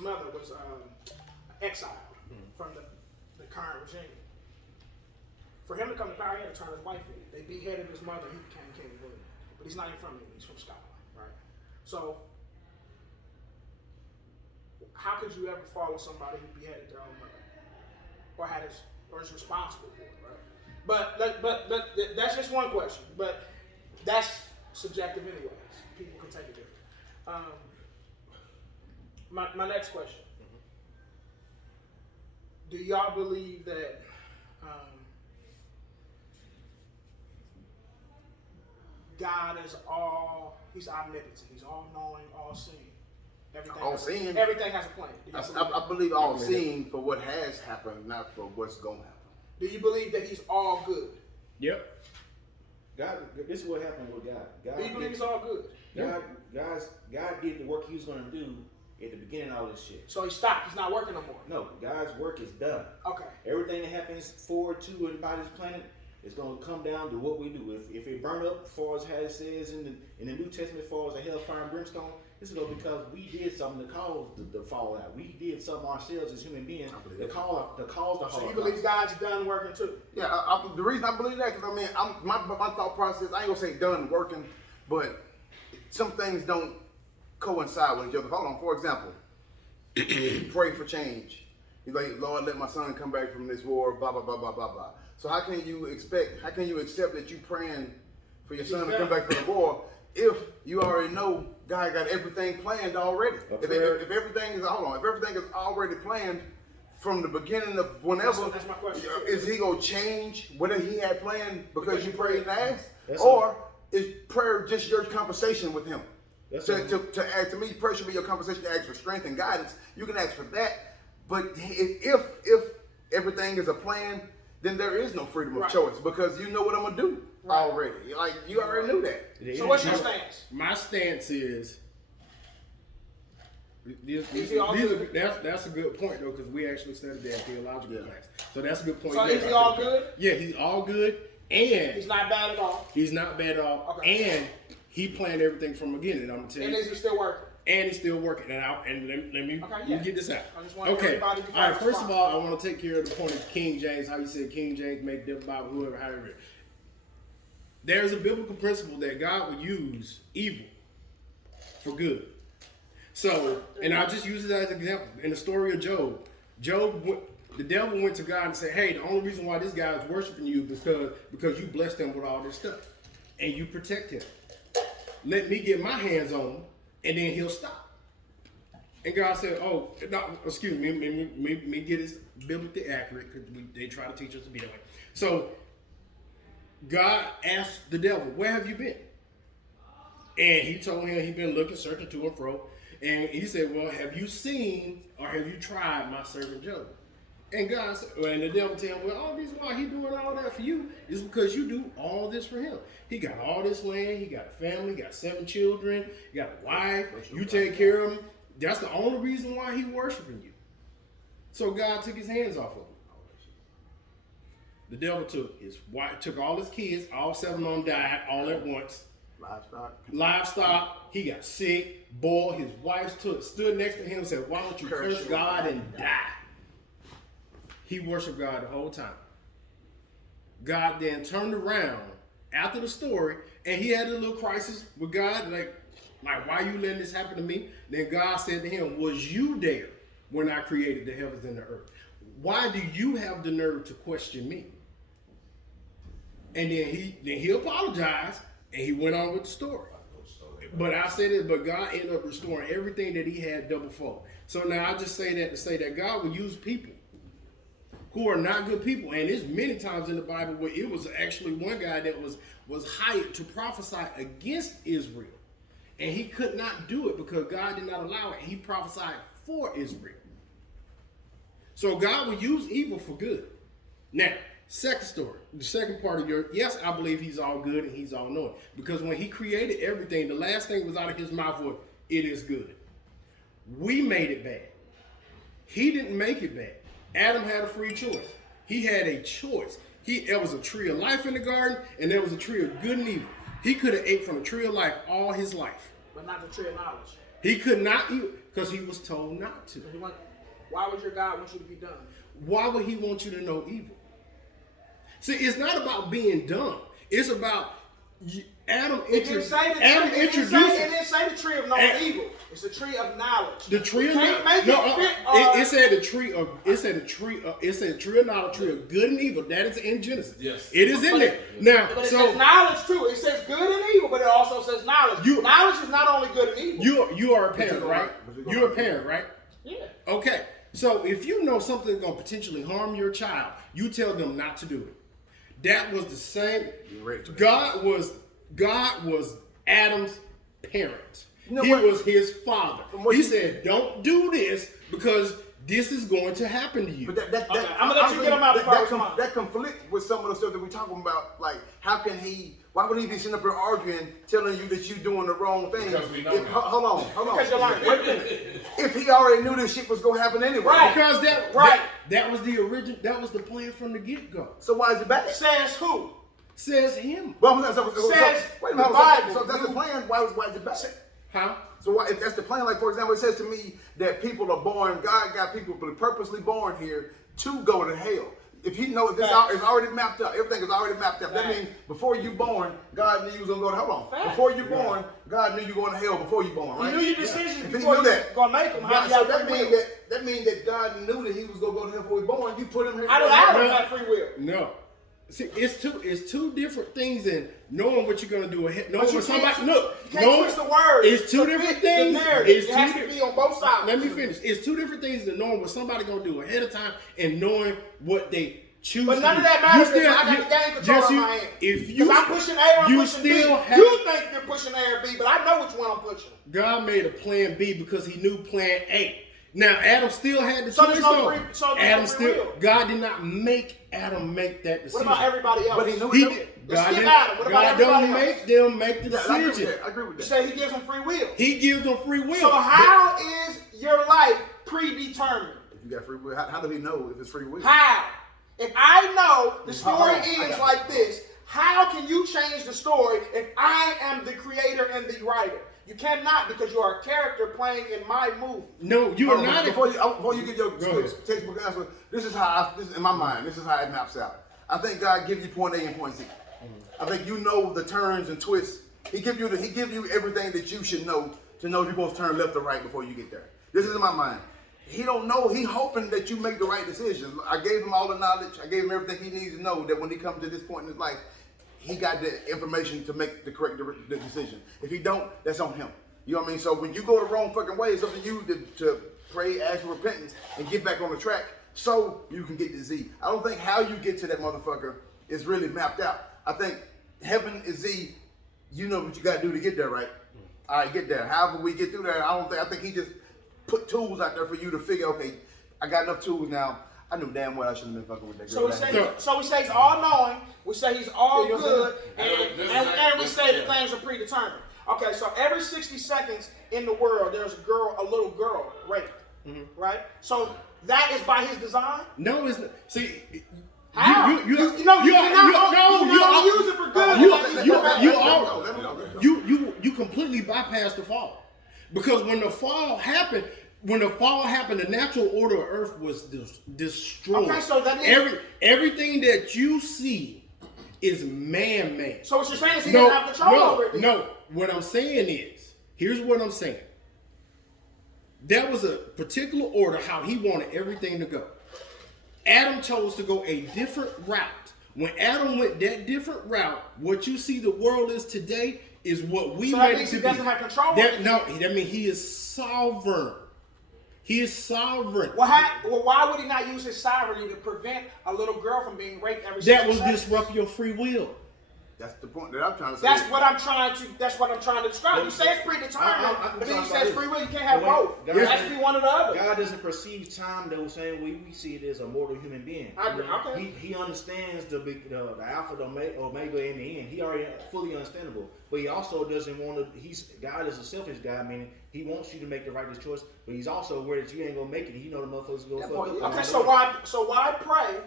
mother was exiled from the current regime. For him to come to power, he had to turn his wife in. They beheaded his mother. He became king of England, but he's not even from England. He's from Scotland, right? So how could you ever follow somebody who beheaded their own mother, or is responsible for it, right? But that's just one question. But that's subjective anyways. People can take it different. My next question. Do y'all believe that God is he's omnipotent, he's all knowing, all seeing? Everything has a plan. I believe all seeing for what has happened, not for what's going to happen. Do you believe that he's all good? Yep. God, this is what happened with God. Do you believe he's all good? God did the work he was going to do at the beginning of all this shit. So he stopped. He's not working no more. No, God's work is done. Okay. Everything that happens forward to and about this planet is going to come down to what we do. If it burn up, as far as how it says in the New Testament, as far as the hellfire and brimstone, this is because we did something to cause the fallout. We did something ourselves as human beings to cause the Holocaust. So you believe God's done working too? Yeah, the reason I believe that, because my thought process, I ain't gonna say done working, but some things don't coincide with each other. Hold on, for example, you pray for change. You're like, Lord, let my son come back from this war, blah, blah, blah, blah, blah, blah. So how can you accept that you praying for your son to come back from the war if you already know God got everything planned already? If everything is already planned from the beginning of whenever, that's my question. Is he gonna change whatever he had planned because you prayed and asked, or is prayer just your conversation with him? To me, prayer should be your conversation to ask for strength and guidance. You can ask for that, but if everything is a plan, then there is no freedom of choice because you know what I'm gonna do already. Like you already knew that. So what's your stance? My stance is. That's a good point though, because we actually studied that in theological class. So that's a good point. So is he all good? Yeah, he's all good, and he's not bad at all. He's not bad at all, okay. And he planned everything from the beginning. I'm gonna tell you. And is he still working? And he's still working. And let me get this out. I just want everybody to all right. First of all, I want to take care of the point of King James. How you said King James make the Bible, whoever, however. There's a biblical principle that God would use evil for good. So, and I'll just use it as an example. In the story of Job, the devil went to God and said, hey, the only reason why this guy is worshiping you is because you blessed him with all this stuff. And you protect him. Let me get my hands on him, and then he'll stop. And God said, oh, no, excuse me, let me get this biblically accurate, because they try to teach us to be that way. So, God asked the devil, where have you been? And he told him he'd been looking, searching to and fro. And he said, well, have you seen or have you tried my servant Job? And God said, and the devil tell him, well, all the reason why he doing all that for you is because you do all this for him. He got all this land, he got a family, he got 7 children, he got a wife, you take care of him. That's the only reason why he worshiping you. So God took his hands off of him. The devil took all his kids, all 7 of them died all at once. Livestock. He got sick. Boy, his wife stood next to him and said, why don't you curse God and die? He worshiped God the whole time. God then turned around after the story, and he had a little crisis with God, like why you letting this happen to me? Then God said to him, was you there when I created the heavens and the earth? Why do you have the nerve to question me? And then he apologized, and he went on with the story. But I said it, but God ended up restoring everything that he had double fold. So now I just say that to say that God will use people who are not good people. And there's many times in the Bible where it was actually one guy that was hired to prophesy against Israel. And he could not do it because God did not allow it. He prophesied for Israel. So God will use evil for good. Now, second story, the second part of yes, I believe he's all good and he's all knowing. Because when he created everything, the last thing was out of his mouth was, it is good. We made it bad. He didn't make it bad. Adam had a free choice. He had a choice. There was a tree of life in the garden, and there was a tree of good and evil. He could have ate from the tree of life all his life. But not the tree of knowledge. He could not eat because he was told not to. Why would your God want you to be dumb? Why would he want you to know evil? See, it's not about being dumb. It's about Adam introduced. It didn't say the tree of no evil. It's the tree of knowledge. The tree of knowledge. It said the tree of. It said a tree. It said tree of knowledge, tree of good and evil. That is in Genesis. Yes, it is in there. Now, but it says knowledge too. It says good and evil, but it also says knowledge. Knowledge is not only good and evil. You are a parent, right? You're a parent, right? Yeah. Okay. So if you know something is going to potentially harm your child, you tell them not to do it. That was the same. God was Adam's parent. He was his father. He said, "Don't do this because this is going to happen to you." But I'm gonna let you get him out the first time. That conflicts with some of the stuff that we're talking about. Like, why would he be sitting up here arguing, telling you that you're doing the wrong thing? Because we know hold on. Because you're lying. Wait a minute. If he already knew this shit was gonna happen anyway. Right. Because that was the original. That was the plan from the get-go. So why is it bad? Says who? Says him. Well, Says wait a minute. the Bible. So that's the plan. Why is it bad? Huh? So why, if that's the plan, like for example, it says to me that people are born, God got people purposely born here to go to hell. If you know, if it's already mapped out, everything is already mapped out. That means before you born, God knew you was gonna go to hell. Before you born, God knew you were going to hell before you born, right? He knew your decisions If before he knew that, gonna make them. so that means that God knew that he was gonna go to hell before he was born. You put him here. How did Adam have free will? No. See, it's two different things in knowing what you're gonna do ahead. Knowing what somebody You can't twist the words. It's two different things. It has to be on both sides. Let me finish. It's two different things than knowing what somebody gonna do ahead of time and knowing what they choose. But none to of do. that matters if I got the game control in my hand. If you, I'm pushing A or I'm you pushing B. still have. You think you're pushing A or B, but I know which one I'm pushing. God made a plan B because he knew plan A. Now Adam still had the choice. God did not make Adam make that decision. What about everybody else? But he knew God don't make them make the decision. I agree with that. You say he gives them free will. He gives them free will. So how is your life predetermined? If you got free will, how do he know if it's free will? How? If I know the story ends like this, how can you change the story if I am the creator and the writer? You cannot, because you are a character playing in my movie. No, you are not. Before you give your textbook answer, this is in my mind, this is how it maps out. I think God gives you point A and point Z. I think you know the turns and twists. He give you everything that you should know to know if you're supposed to turn left or right before you get there. This is in my mind. He don't know. He hoping that you make the right decisions. I gave him all the knowledge. I gave him everything he needs to know that when he comes to this point in his life, he got the information to make the correct decision. If he don't, that's on him. You know what I mean? So when you go the wrong fucking way, it's up to you to pray, ask for repentance, and get back on the track so you can get to Z. I don't think how you get to that motherfucker is really mapped out. I think heaven is Z. You know what you got to do to get there, right? All right, get there. However we get through there, I think he just put tools out there for you to figure, okay, I got enough tools now. I knew damn well I shouldn't have been fucking with that girl. So we say he's all knowing, we say he's all good, and we say that things are predetermined. Okay, so every 60 seconds in the world, there's a little girl raped, right? So that is by his design? No, it's not. See, how? You use it for good. You completely bypass the fall, because when the fall happened, the natural order of Earth was destroyed. Okay, so that is everything that you see is man-made. So what you're saying is he doesn't have control over it? No. What I'm saying is, here's what I'm saying. That was a particular order how he wanted everything to go. Adam chose to go a different route. When Adam went that different route, what you see the world is today is what we made it to be. So that means he doesn't have control over it? No, that means he is sovereign. He is sovereign. Well, why would he not use his sovereignty to prevent a little girl from being raped every 60 seconds? That will disrupt your free will. That's the point that I'm trying to say. That's what I'm trying to describe. You say it's predetermined, but then you say it's free will. You can't have both. It has to be one or the other. God doesn't perceive time the same way we see it as a mortal human being. He understands the alpha, the omega, in the end. He already fully understandable, but he also doesn't want to. God is a selfish God, meaning he wants you to make the right choice, but he's also aware that you ain't gonna make it. He know the motherfuckers go fuck up. Okay, so why pray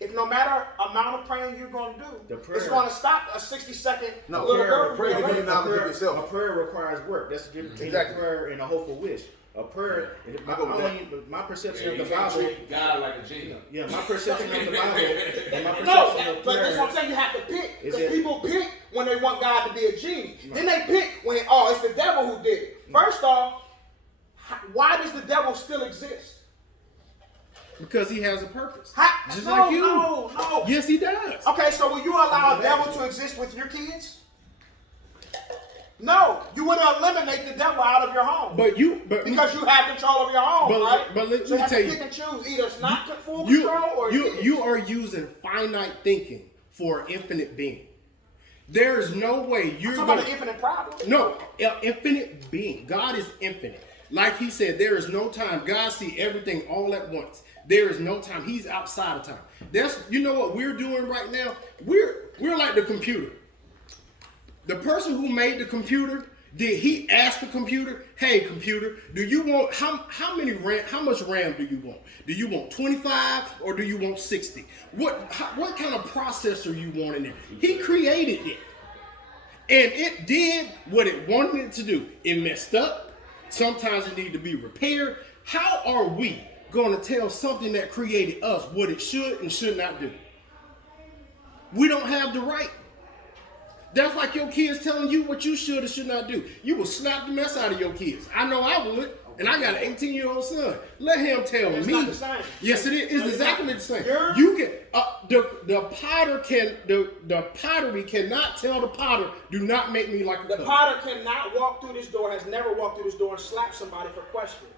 if no matter amount of praying you're going to do, it's going to stop a 60-second No, little girl. prayer give you knowledge of A yourself. prayer requires work. That's the difference between a prayer and a hopeful wish. A prayer, my perception of the Bible. Treat God like a genie. Yeah, my perception of the Bible and my No, perception of but that's prayer. what I'm saying. You have to pick Is because it- people pick when they want God to be a genie. Then they pick when it's the devil who did it. First off, why does the devil still exist? Because he has a purpose. Just no, like you. No. Yes, he does. Okay, so will you allow a devil to exist with your kids? No, you would eliminate the devil out of your home. Because you have control of your home, right? But let so you me have tell to you, pick and choose. Either it's not full control or you are using finite thinking for an infinite being. There is no way you're talking going about an infinite problem. No, infinite being. God is infinite. Like he said, there is no time. God sees everything all at once. There is no time. He's outside of time. You know what we're doing right now? We're like the computer. The person who made the computer, did he ask the computer, hey computer, do you want how much RAM do you want? Do you want 25 or do you want 60? What kind of processor you want in there? He created it. And it did what it wanted it to do. It messed up. Sometimes it needed to be repaired. How are we going to tell something that created us what it should and should not do? We don't have the right. That's like your kids telling you what you should or should not do. You will slap the mess out of your kids. I know I would. And I got an 18-year-old son. Let him tell me. Not the same. Yes, it is. It's exactly the same. You're- You can the pottery cannot tell the potter, do not make me like a The cup. potter cannot walk through this door, has never walked through this door and slapped somebody for questioning.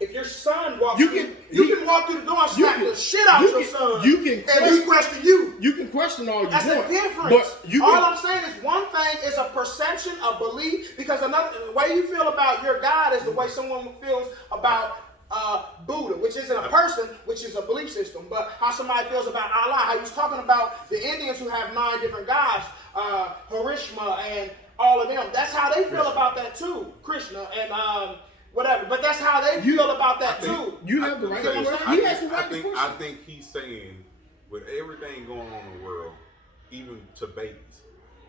If your son walks You through, can- you can walk through the door and slap the shit out your son. you can and he question you. You can question all you That's want. the difference. But you All can, I'm saying is one thing is a perception, a belief, because the way you feel about your God is the way someone feels about Buddha, which isn't a person, which is a belief system, but how somebody feels about Allah. How he was talking about the Indians who have 9 different gods, Harishma and all of them. That's how they feel about that too, Krishna and whatever. But that's how they feel about that too. you have the right to I question. think- He has the right to I question. think he's saying, with everything going on in the world, even to babies,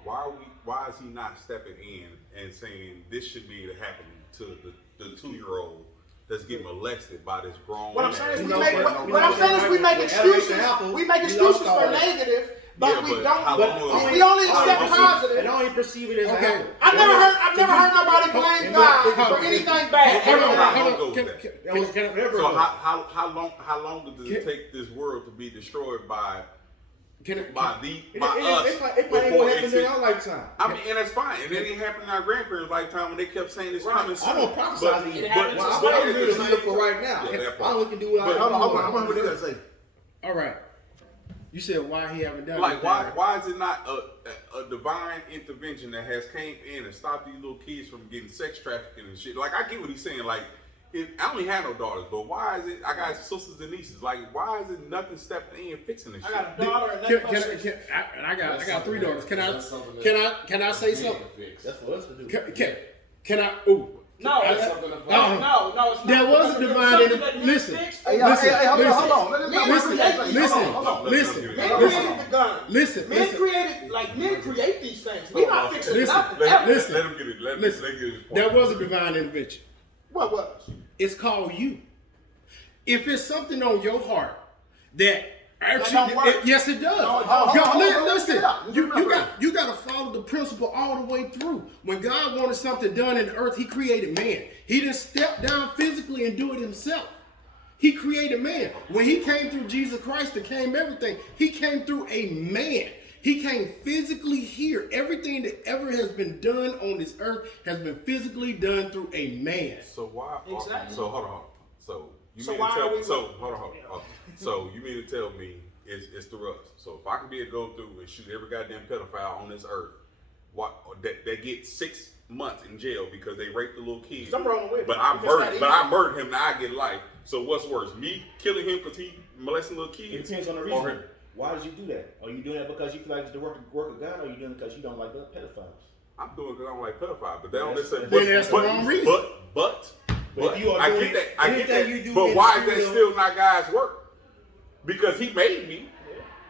why is he not stepping in and saying this should be happening to the 2-year-old that's getting molested by this grown What I'm man? saying is You we know, make but- what I'm saying is we make when excuses. elevation happens, We make we excuses lost all for that. negative, but Yeah, we but don't. how long will it We only take? accept positive. And I only perceive it as Okay. apple. I've never heard nobody blame God for anything bad. Hold on, How hold long on. goes Can- that? can- That was can- forever So ago. how long does it take this world to be destroyed by can- us It probably before ain't it gonna happen in takes- our lifetime. I mean, and that's fine. And it didn't happen in our grandparents' lifetime when they kept saying this coming soon. I don't prophesy But- to you. It happens Well, to I'm some here to live for right now. Yeah, that part. I can do what But I Hold on, do. I'm gonna hear say. All right. You said why he haven't done Like, anything. why is it not a divine intervention that has came in and stopped these little kids from getting sex trafficking and shit? Like, I get what he's saying. Like, I only have no daughters, but why is it? I got sisters and nieces. Like, why is it nothing stepping in fixing this I shit? got a daughter and I got 3 daughters. Can I say something? That's for us to do. Can I? Ooh. No, That's it's something to no, it's not. There was a Because divine something inter- that needs listen. fixed. Hey, Listen, hold listen. on. Let me Listen, listen, hold on. listen. Men created the gun. Listen, Men listen. men create these things. We not fixing Listen, nothing. Let ever. listen. him get it. Let him get his point. There was a divine intervention. What was? It's called you. If it's something on your heart that actually, don't work. yes, it does. No, hold God, on, listen, yeah. you got to follow the principle all the way through. When God wanted something done in the earth, He created man. He didn't step down physically and do it Himself. He created man. When He came through Jesus Christ, that came everything. He came through a man. He came physically here. Everything that ever has been done on this earth has been physically done through a man. So why? Exactly. So hold on. So you So mean why to tell are me? we- So hold on. So you mean to tell me it's through us? So if I can be able to go through and shoot every goddamn pedophile on this earth, what that get 6 months in jail because they raped the little kid? Something wrong with it. But I If it's murdered. that But easy. I murdered him. Now I get life. So what's worse, me killing him because he molesting little kids? It depends on the or- reason. Why did you do that? Are you doing that because you feel like it's the work of God, or are you doing it because you don't like pedophiles? I'm doing it because I don't like pedophiles, but they don't That's- necessarily. then that's the wrong reason. But if you are I doing get that. I get anything that. you do But in why the is that spirit of- still not God's work? Because He made me.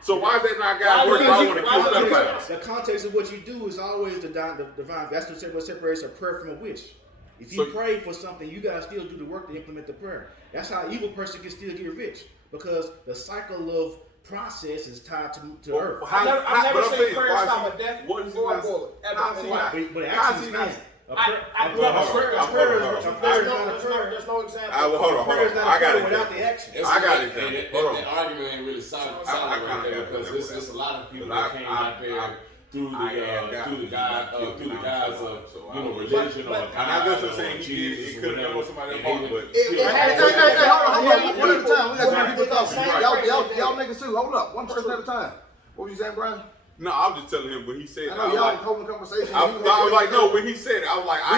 So why is that not God's work? I want to kill stuff The context of what you do is always the divine. That's what separates a prayer from a wish. If you pray for something, you gotta still do the work to implement the prayer. That's how an evil person can still get rich, because the cycle of process is tied to earth. I've never seen prayer stop a death or a bullet. But actually, it's not. There's no example. Hold on. I got it without the action. I got it. That argument ain't really solid right there, because there's a lot of people that came out there through the guise of religion or and I just saying he could have done somebody else, but hold on, one at a time. We got some people talking. Y'all niggas too. Hold up, one person at a time. What was you saying, Brian? no, I'm just telling him what he said. I know y'all holding a conversation. I was like, no, when he said it, I was like, I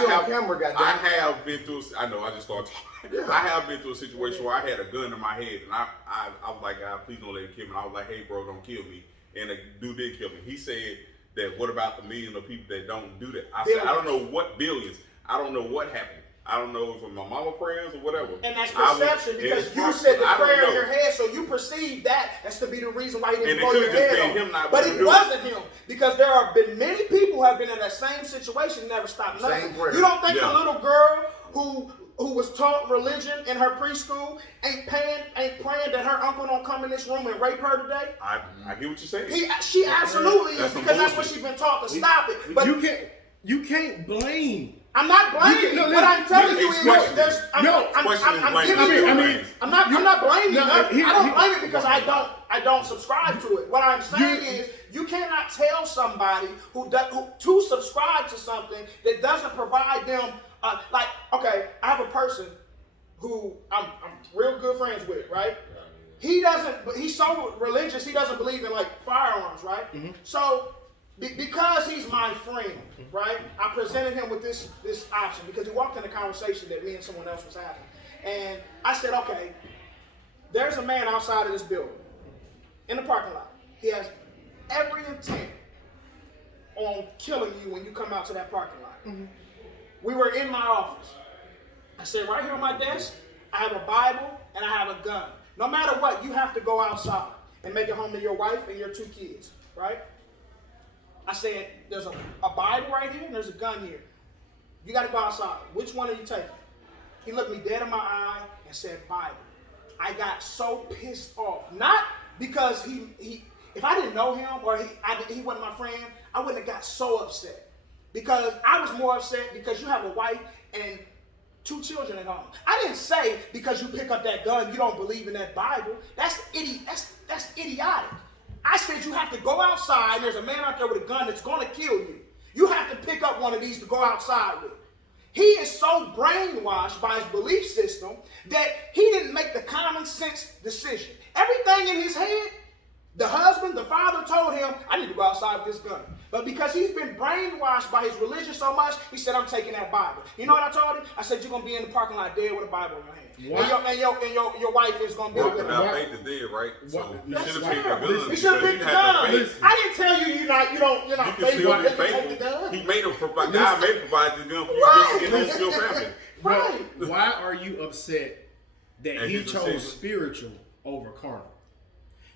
have been through. I know, I just started talking. Yeah. I have been through a situation where I had a gun in my head, and I was like, God, please don't let him kill me. And I was like, hey, bro, don't kill me. And the dude did kill me. He said that, what about the million of people that don't do that? I said, I don't know what billions. I don't know what happened. I don't know if it was my mama prayers or whatever. And that's perception, because you said the prayer in your head, so you perceive that as to be the reason why he didn't blow your head off. But it wasn't him, because there have been many people who have been in that same situation and never stopped nothing. You don't think the little girl who was taught religion in her preschool ain't praying that her uncle don't come in this room and rape her today? I get what you're saying. She absolutely is, because that's what she's been taught to stop it. But you can't blame. I'm not blaming. What I'm telling you is, I'm not blaming you. I don't blame it because I don't subscribe to it. What I'm saying is, you cannot tell somebody who to subscribe to something that doesn't provide them. Okay, I have a person who I'm real good friends with, right? He's so religious, he doesn't believe in like firearms, right? Mm-hmm. So because he's my friend, right? I presented him with this option because he walked in a conversation that me and someone else was having. And I said, okay, there's a man outside of this building in the parking lot. He has every intent on killing you when you come out to that parking lot. Mm-hmm. We were in my office. I said, right here on my desk, I have a Bible and I have a gun. No matter what, you have to go outside and make it home to your wife and your 2 kids, right? I said, there's a Bible right here and there's a gun here. You got to go outside. Which one are you taking? He looked me dead in my eye and said, Bible. I got so pissed off. Not because he if I didn't know him or he wasn't my friend, I wouldn't have got so upset. Because I was more upset because you have a wife and 2 children at home. I didn't say because you pick up that gun, you don't believe in that Bible. That's idiotic. I said you have to go outside, and there's a man out there with a gun that's going to kill you. You have to pick up one of these to go outside with. He is so brainwashed by his belief system that he didn't make the common sense decision. Everything in his head, the husband, the father told him, I need to go outside with this gun. But because he's been brainwashed by his religion so much, he said, I'm taking that Bible. You know what I told him? I said, you're going to be in the parking lot dead with a Bible in your hand. And your wife is going to be with you. Faith is dead, right? So you should have picked the gun. You should have picked the gun. I didn't tell you you're not faithful. Take the gun. He made him provide. God may provide the gun for you just to get your family. Right. Why are you upset that he chose spiritual over carnal?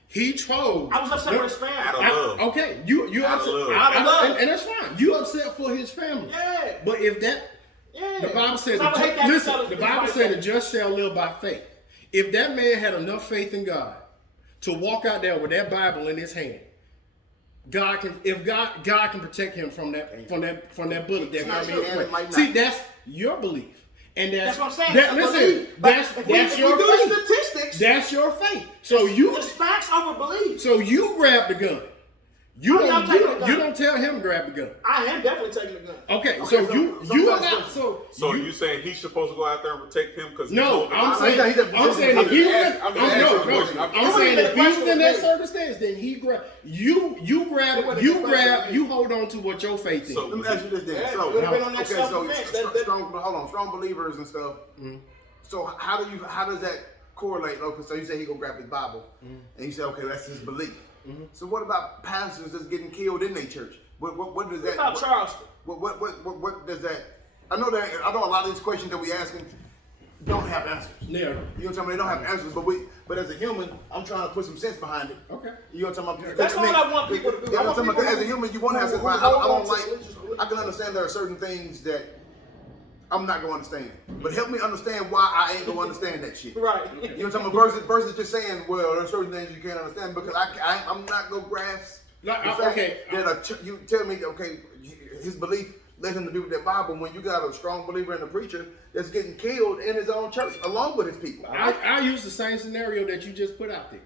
He chose. I was upset for his family. Out of love. Okay, you upset. Out of love. And that's fine. You upset for his family. Yeah. But if that, the Bible says, the Bible said the just shall live by faith. If that man had enough faith in God to walk out there with that Bible in his hand, God can protect him from that bullet that might. See, that's your belief. And that's what I'm saying. That's your faith. Statistics. That's your faith. So it's facts over belief. So you grab the gun. You don't tell him to grab the gun. I am definitely taking the gun. Okay, so So you saying he's supposed to go out there and protect him because I'm saying if he was in that circumstance, then he grab you hold on to what your faith is. So let me ask you this then. Strong believers and stuff. Mm-hmm. So how does that correlate? Okay, so you say he gonna grab his Bible, and you say, okay, that's his belief. Mm-hmm. So what about pastors that's getting killed in their church? What does that? What about Charleston? What does that? I know a lot of these questions that we asking. don't have answers. Yeah. You know what I'm talking about? They don't have answers, but as a human, I'm trying to put some sense behind it. Okay. You know what I'm talking about? That's all I want people to do. Yeah, I want people as a human, you want to have sense behind it. I don't like. I can understand there are certain things that I'm not gonna understand, but help me understand why I ain't gonna understand that shit. Right. You know what I'm talking about? Versus just saying, well, there are certain things you can't understand because I'm not gonna grasp. Like, the fact okay. that you tell me, okay, his belief led him to be with that Bible when you got a strong believer in the preacher that's getting killed in his own church along with his people. I use the same scenario that you just put out there.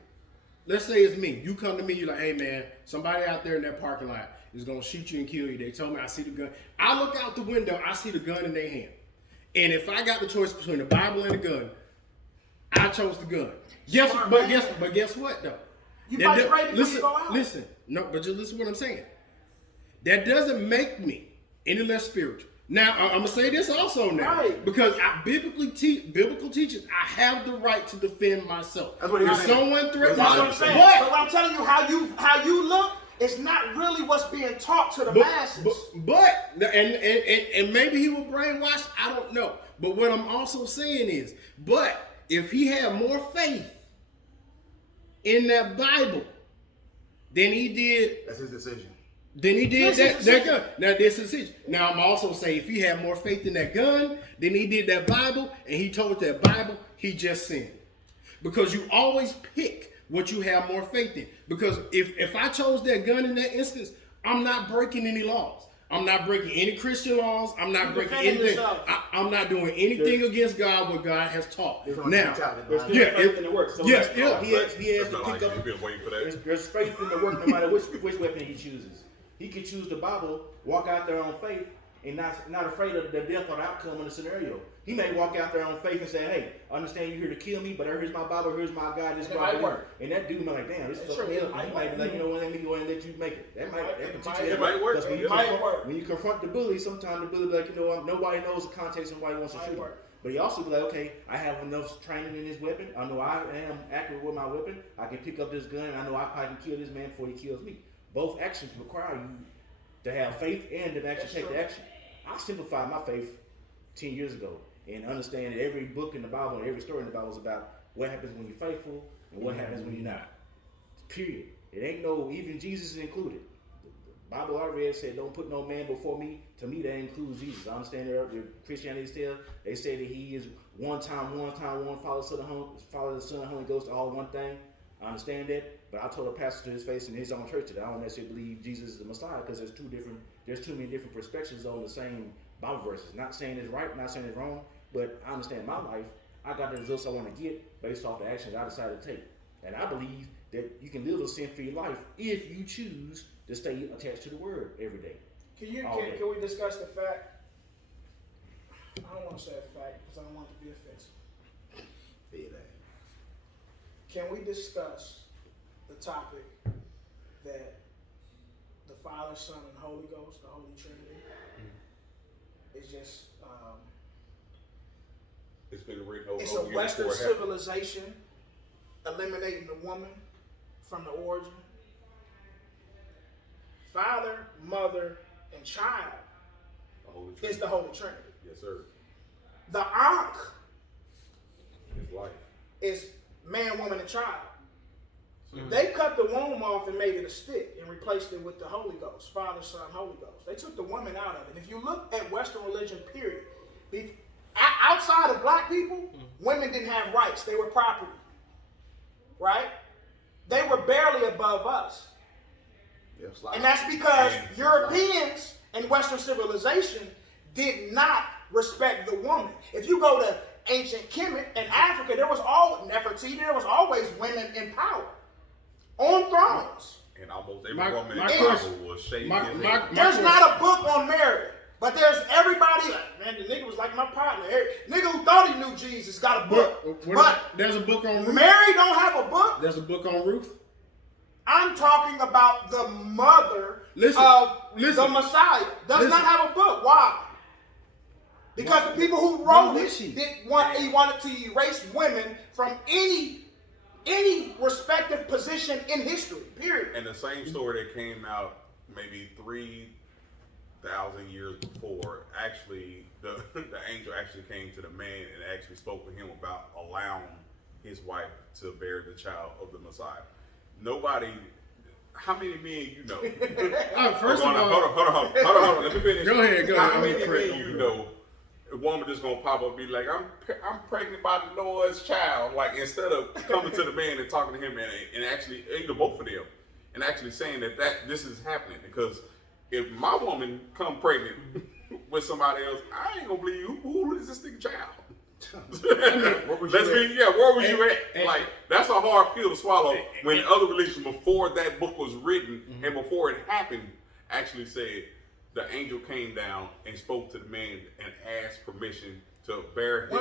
Let's say it's me. You come to me, you're like, hey man, somebody out there in that parking lot is gonna shoot you and kill you. They told me I see the gun. I look out the window, I see the gun in their hand. And if I got the choice between the Bible and the gun, I chose the gun. Guess what though? You fight right before you go out. Listen, no, but just listen to what I'm saying. That doesn't make me any less spiritual. Now, I'm gonna say this also now, Right. because biblical teachers, I have the right to defend myself. That's what he if was saying. someone threatens, That's what I'm saying. But what I'm telling you, how you look is not really what's being taught to the masses. But and maybe he was brainwashed. I don't know. But what I'm also saying is, but if he had more faith in that Bible than he did, That's his decision. then he did that gun. Now this is it. Now I'm also saying if he had more faith in that gun than he did that Bible, and he told that Bible, he just sinned. Because you always pick what you have more faith in. Because if I chose that gun in that instance, I'm not breaking any laws. I'm not breaking any Christian laws. I'm not breaking anything. I'm not doing anything against God what God has taught. Now, There's still faith in the work. So He has That's to not pick like up. you've been waiting for that. There's faith in the work no matter which weapon he chooses. He can choose the Bible, walk out there on faith, and not afraid of the death or the outcome in the scenario. He may walk out there on faith and say, hey, I understand you're here to kill me, but here's my Bible, here's my God, this is what I believe. And that dude might be like, damn, this is fucking me up. And he might be like, you know what, let me go ahead and let you make it. That might work. Because when you confront the bully, sometimes the bully be like, you know, nobody knows the context and why he wants to shoot him. But he also be like, okay, I have enough training in this weapon. I know I am accurate with my weapon. I can pick up this gun, and I know I probably can kill this man before he kills me. Both actions require you to have faith and to actually take the action. I simplified my faith 10 years ago and understand that every book in the Bible and every story in the Bible is about what happens when you're faithful and what happens when you're not. Period. It ain't no, even Jesus is included. The Bible I read said, don't put no man before me. To me, that includes Jesus. I understand their Christianity still. They say that he is one, Father, the Son, and Holy Ghost, all one thing. I understand that, but I told a pastor to his face in his own church that I don't necessarily believe Jesus is the Messiah because there's too many different perspectives on the same Bible verses. Not saying it's right, not saying it's wrong, but I understand my life. I got the results I want to get based off the actions I decided to take. And I believe that you can live a sin-free life if you choose to stay attached to the Word every day. Can we discuss the fact? I don't want to say a fact because I don't want it to be offensive. Can we discuss the topic that the Father, Son, and Holy Ghost, the Holy Trinity, is just It's been written it's a Western civilization eliminating the woman from the origin? Father, mother, and child is the Holy Trinity. Yes, sir. The Ankh It's life. is man, woman, and child. They cut the womb off and made it a stick and replaced it with the Holy Ghost, Father, Son, Holy Ghost. They took the woman out of it. And if you look at Western religion, period, outside of black people, women didn't have rights. They were property, right? They were barely above us. And that's because Europeans and Western civilization did not respect the woman. If you go to ancient Kemet and Africa, there was always women in power on thrones. And almost every woman in my the question- Bible was shaved. There's not a book on Mary, but there's everybody. Man, the nigga was like my partner. Nigga who thought he knew Jesus got a book. But there's a book on Ruth. Mary don't have a book. There's a book on Ruth. I'm talking about the mother of the Messiah. Does not have a book. Why? Because the people who wrote it he wanted to erase women from any respective position in history. Period. And the same story that came out maybe 3 1,000 years before, actually, the angel actually came to the man and actually spoke with him about allowing his wife to bear the child of the Messiah. Nobody. How many men you know? First of all, hold on. Let me finish. Go ahead. How many men you know? A woman just gonna pop up and be like, I'm pregnant by the Lord's child. Like, instead of coming to the man and talking to him and actually, either both of them, and actually saying that this is happening. Because if my woman come pregnant with somebody else, I ain't gonna believe who is this nigga child? Where was you at? Like, that's a hard pill to swallow when other religions before that book was written and before it happened actually said the angel came down and spoke to the man and asked permission to bear him.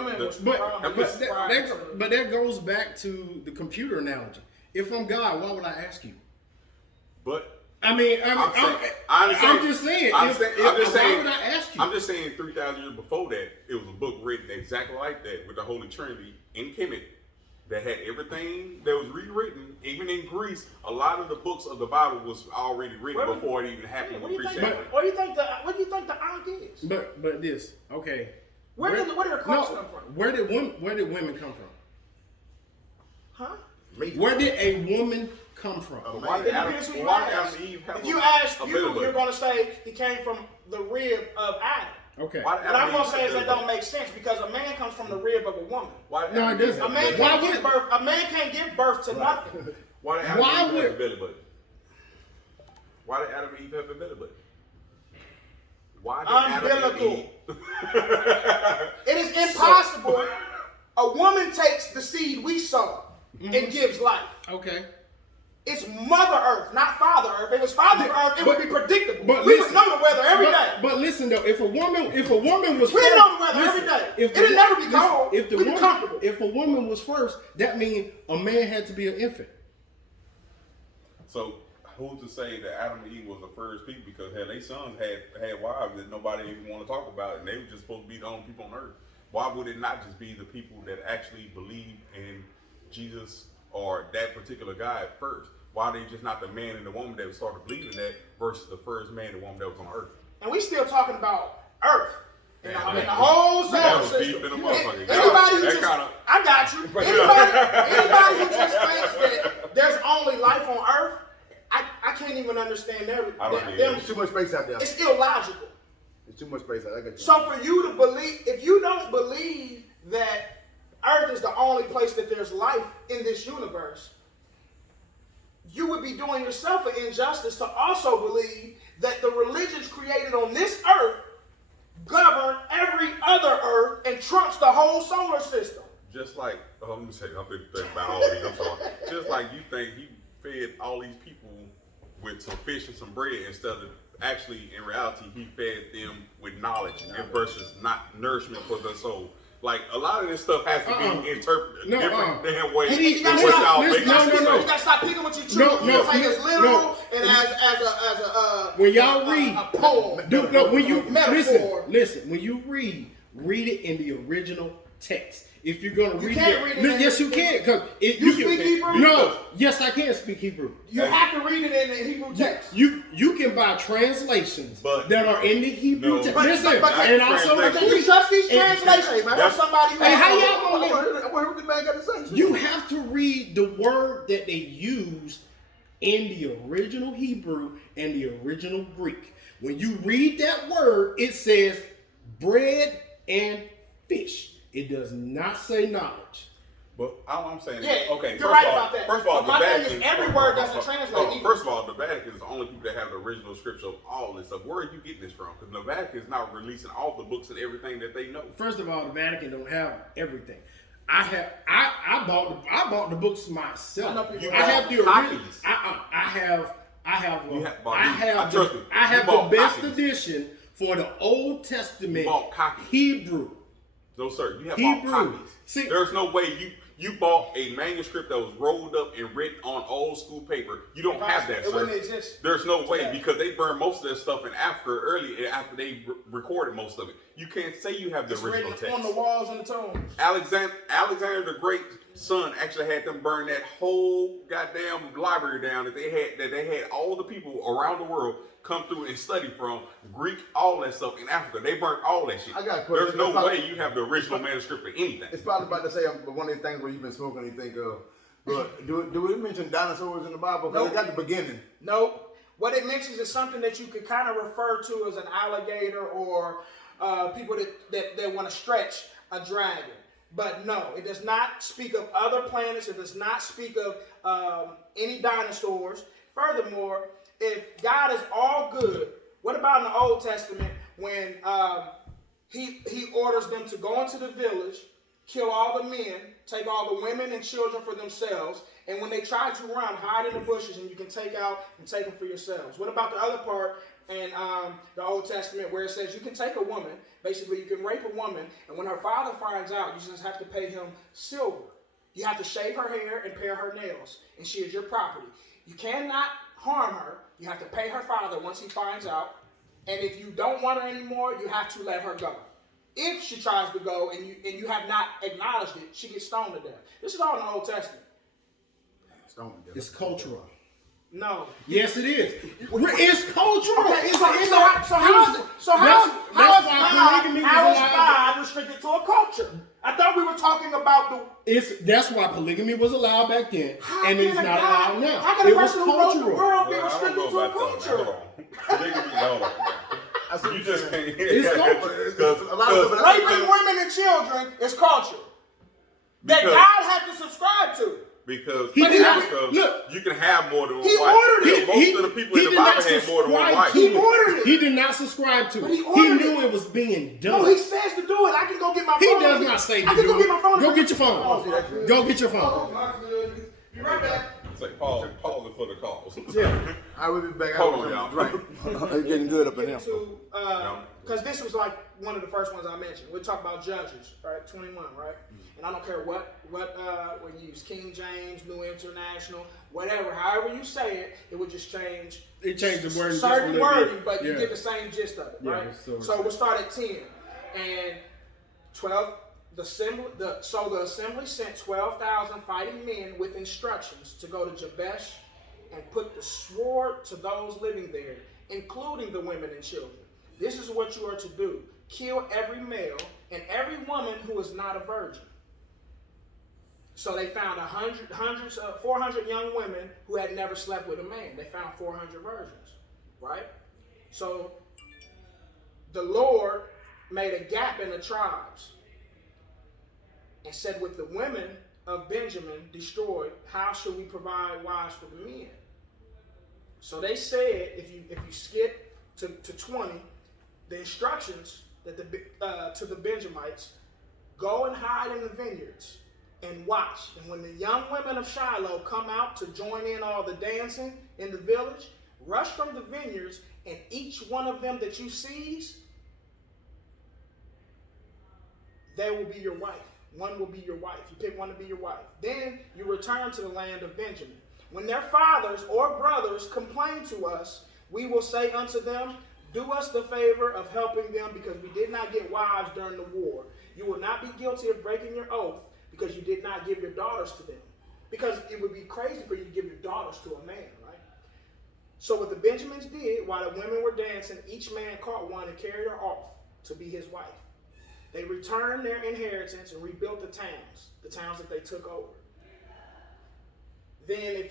But that goes back to the computer analogy. If I'm God, why would I ask you? But I'm just saying. Why would I ask you? I'm just saying 3,000 years before that, it was a book written exactly like that with the Holy Trinity in Kemet that had everything that was rewritten. Even in Greece, a lot of the books of the Bible was already written before it even happened. What do you think the Ankh is? But this, okay. Where did her culture come from? Where did women come from? Huh? Where did a woman come from? Why did Adam and Eve have if you ask you're going to say he came from the rib of Adam. Okay. What I'm going to say is that don't make sense because a man comes from the rib of a woman. No, it doesn't. A man can't give birth to nothing. Why did Adam and Eve have a belly button? Why did Adam and Eve have a belly button? Why did Adam and Eve? It is impossible. A woman takes the seed we sow and gives life. Okay. It's Mother Earth, not Father Earth. If it was Father Earth, it would be predictable. But we would know the weather every day. But listen though, if a woman was we know the weather every day. It'll never be cold. We'd be comfortable. If a woman was first, that means a man had to be an infant. So who's to say that Adam and Eve was the first people? Because their sons had wives that nobody even want to talk about, and they were just supposed to be the only people on earth. Why would it not just be the people that actually believe in Jesus or that particular guy at first? Why are they just not the man and the woman that started believing that versus the first man and woman that was on earth? And we still talking about Earth. And the whole solar system. I got you. Anybody who just thinks that there's only life on Earth, I can't even understand them. There's too much space out there. It's illogical. There's too much space out there. I got you. So for you to believe, if you don't believe that Earth is the only place that there's life in this universe, you would be doing yourself an injustice to also believe that the religions created on this earth govern every other earth and trumps the whole solar system. Just like, let me say, I'm thinking about all these, I'm sorry. Just like you think he fed all these people with some fish and some bread instead of actually, in reality, he fed them with knowledge and versus not nourishment for their soul. Like, a lot of this stuff has to be interpreted different damn ways. You gotta stop picking what you choose. Like it's literal and as a when y'all read a poem. When you metaphor. listen. When you read it in the original text. If you're gonna read it, yes, you can. Because you speak Hebrew. No, yes, I can speak Hebrew. You have to read it in the Hebrew text. You can buy translations that are in the Hebrew text. Listen, and also do you trust these translations? That's somebody who. Hey, how y'all gonna I wonder what the man got to say. You have to read the word that they use in the original Hebrew and the original Greek. When you read that word, it says bread and fish. It does not say knowledge. But all I'm saying is, okay, you're right about that. First of all, my thing is every word doesn't translate. First of all, the Vatican is the only people that have the original scripture of all this stuff. Where are you getting this from? Because the Vatican is not releasing all the books and everything that they know. First of all, the Vatican don't have everything. I bought the books myself. I have the copies. I have the best edition for the Old Testament you bought copies. Hebrew. No, sir. You have Hebrew. bought copies. See, there's no way You bought a manuscript that was rolled up and written on old school paper. You don't have that, It sir. wouldn't exist. There's no way today. because they burned most of that stuff in Africa early after they recorded most of it. You can't say you have the It's original written text. on the walls and the tombs. Alexander the Great's son actually had them burn that whole goddamn library down that they had all the people around the world come through and study from Greek, all that stuff in Africa. They burnt all that shit. I got a question. There's no Probably- way you have the original manuscript for anything. It's probably about to say one of the things where you've been smoking and you think of. But do it mention dinosaurs in the Bible? Because Nope. it got the beginning. Nope. What it mentions is something that you could kind of refer to as an alligator or people that want to stretch a dragon. But no, it does not speak of other planets. It does not speak of any dinosaurs. Furthermore, if God is all good, what about in the Old Testament when he orders them to go into the village, kill all the men, take all the women and children for themselves, and when they try to run, hide in the bushes and you can take out and take them for yourselves. What about the other part in the Old Testament where it says you can take a woman, basically you can rape a woman, and when her father finds out, you just have to pay him silver. You have to shave her hair and pare her nails, and she is your property. You cannot harm her. You have to pay her father once he finds out, and if you don't want her anymore, you have to let her go. If she tries to go and you have not acknowledged it, she gets stoned to death. This is all in the Old Testament. It's cultural. No. Yes, it is. It's cultural. Okay, It's how polygamy is was allowed. God restricted to a culture? I thought we were talking about That's why polygamy was allowed back then, and it's not allowed now. How can It a was person who wrote the cultural. world be Well, I don't restricted know to a about that. culture? Hold on. Hold on. You just can't hear It's that. culture. A lot of Raping women and children is culture that Because- God had to subscribe to. Because He in did not- Africa, look. you can have more than one He wife. ordered it. Most of the people in the did not Bible had more than one subscribe wife. to He it. ordered it. He did not subscribe to But it. he He ordered knew it. it was being done. No, he says to do it. I can go get my phone. He does not say I to can do go get my it. phone. Go get your phone. Oh, Go get your phone. oh my goodness. Be right back. Say pause it for the cause. Yeah. I will be back. Hold on, y'all. Right. It's getting good up in here. Because this was like one of the first ones I mentioned. We talk about Judges, right? 21, right? And I don't care what we use, King James, New International, whatever. However you say it, it would just change. It changed the wording just a certain little bit. wording, but you Yeah. get the same gist of it, Yeah, right? so So we'll start at 10 and 12. The assembly sent 12,000 fighting men with instructions to go to Jabesh and put the sword to those living there, including the women and children. This is what you are to do: kill every male and every woman who is not a virgin. So they found 400 young women who had never slept with a man. They found 400 virgins, right? So the Lord made a gap in the tribes and said, with the women of Benjamin destroyed, how should we provide wives for the men? So they said, if you skip to 20, the instructions that to the Benjamites, go and hide in the vineyards and watch. And when the young women of Shiloh come out to join in all the dancing in the village, rush from the vineyards, and each one of them that you seize, they will be your wife. One will be your wife. You pick one to be your wife. Then you return to the land of Benjamin. When their fathers or brothers complain to us, we will say unto them, do us the favor of helping them, because we did not get wives during the war. You will not be guilty of breaking your oath, because you did not give your daughters to them. Because it would be crazy for you to give your daughters to a man, right? So what the Benjamins did, while the women were dancing, each man caught one and carried her off to be his wife. They returned their inheritance and rebuilt the towns that they took over. Then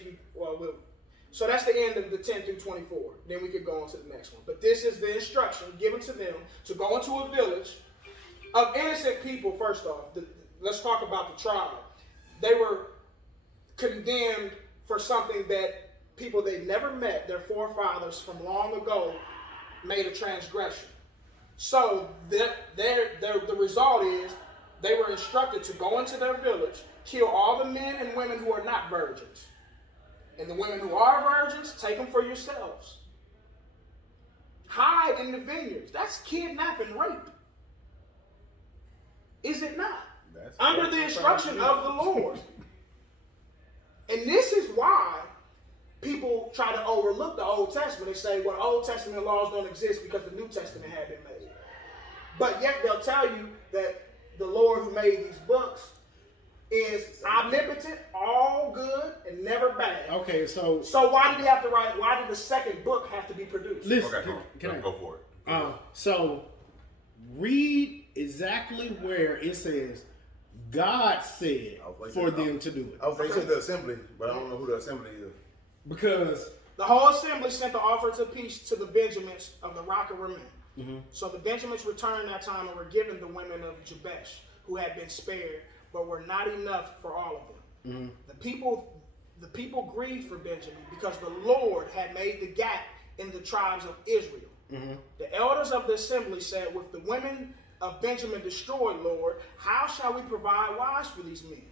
so that's the end of the 10 through 24. Then we could go on to the next one. But this is the instruction given to them to go into a village of innocent people. First off, let's talk about the tribe. They were condemned for something that people they'd never met, their forefathers from long ago, made a transgression. So the result is they were instructed to go into their village, kill all the men and women who are not virgins. And the women who are virgins, take them for yourselves. Hide in the vineyards. That's kidnap and rape. Is it not? under the instruction of the Lord. And this is why people try to overlook the Old Testament and say, well, Old Testament laws don't exist because the New Testament had been made. But yet they'll tell you that the Lord who made these books is omnipotent, all good, and never bad. Okay, so why did he have to write? Why did the second book have to be produced? Listen, Okay, can I go for it. So read exactly where it says God said for them to do it. I was thinking the assembly, but I don't know who the assembly is. Because the whole assembly sent the offers of peace to the Benjamins of the Rock of Rimmon. So the Benjamins returned that time and were given the women of Jabesh, who had been spared, but were not enough for all of them. The people grieved for Benjamin because the Lord had made the gap in the tribes of Israel. The elders of the assembly said, with the women of Benjamin destroyed, Lord, how shall we provide wives for these men?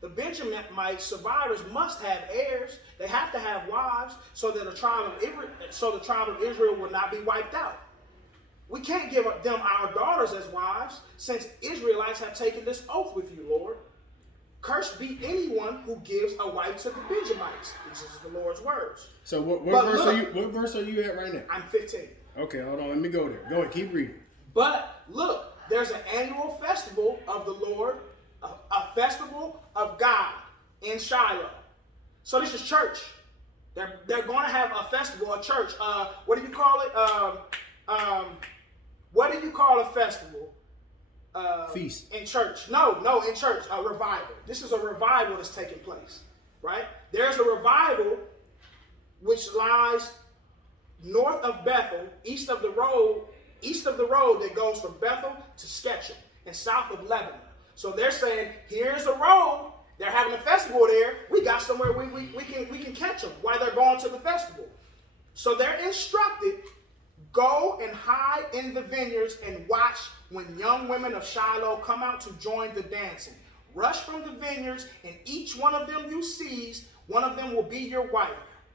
The Benjaminite survivors must have heirs. They have to have wives so that the tribe of Israel will not be wiped out. We can't give them our daughters as wives, since Israelites have taken this oath with you, Lord. Cursed be anyone who gives a wife to the Benjamites. This is the Lord's words. So what verse are you at right now? I'm 15. Okay, hold on. Let me go there. Go ahead. Keep reading. But look, there's an annual festival of the Lord, a festival of God in Shiloh. So this is church. They're going to have a festival, a church. What do you call it? What do you call a festival? Feast. In church. No, in church. A revival. This is a revival that's taking place, right? There's a revival which lies north of Bethel, east of the road that goes from Bethel to Sketchum, and south of Lebanon. So they're saying, here's the road. They're having a festival there. We got somewhere we can catch them while they're going to the festival. So they're instructed, go and hide in the vineyards and watch when young women of Shiloh come out to join the dancing. Rush from the vineyards, and each one of them you seize, one of them will be your wife.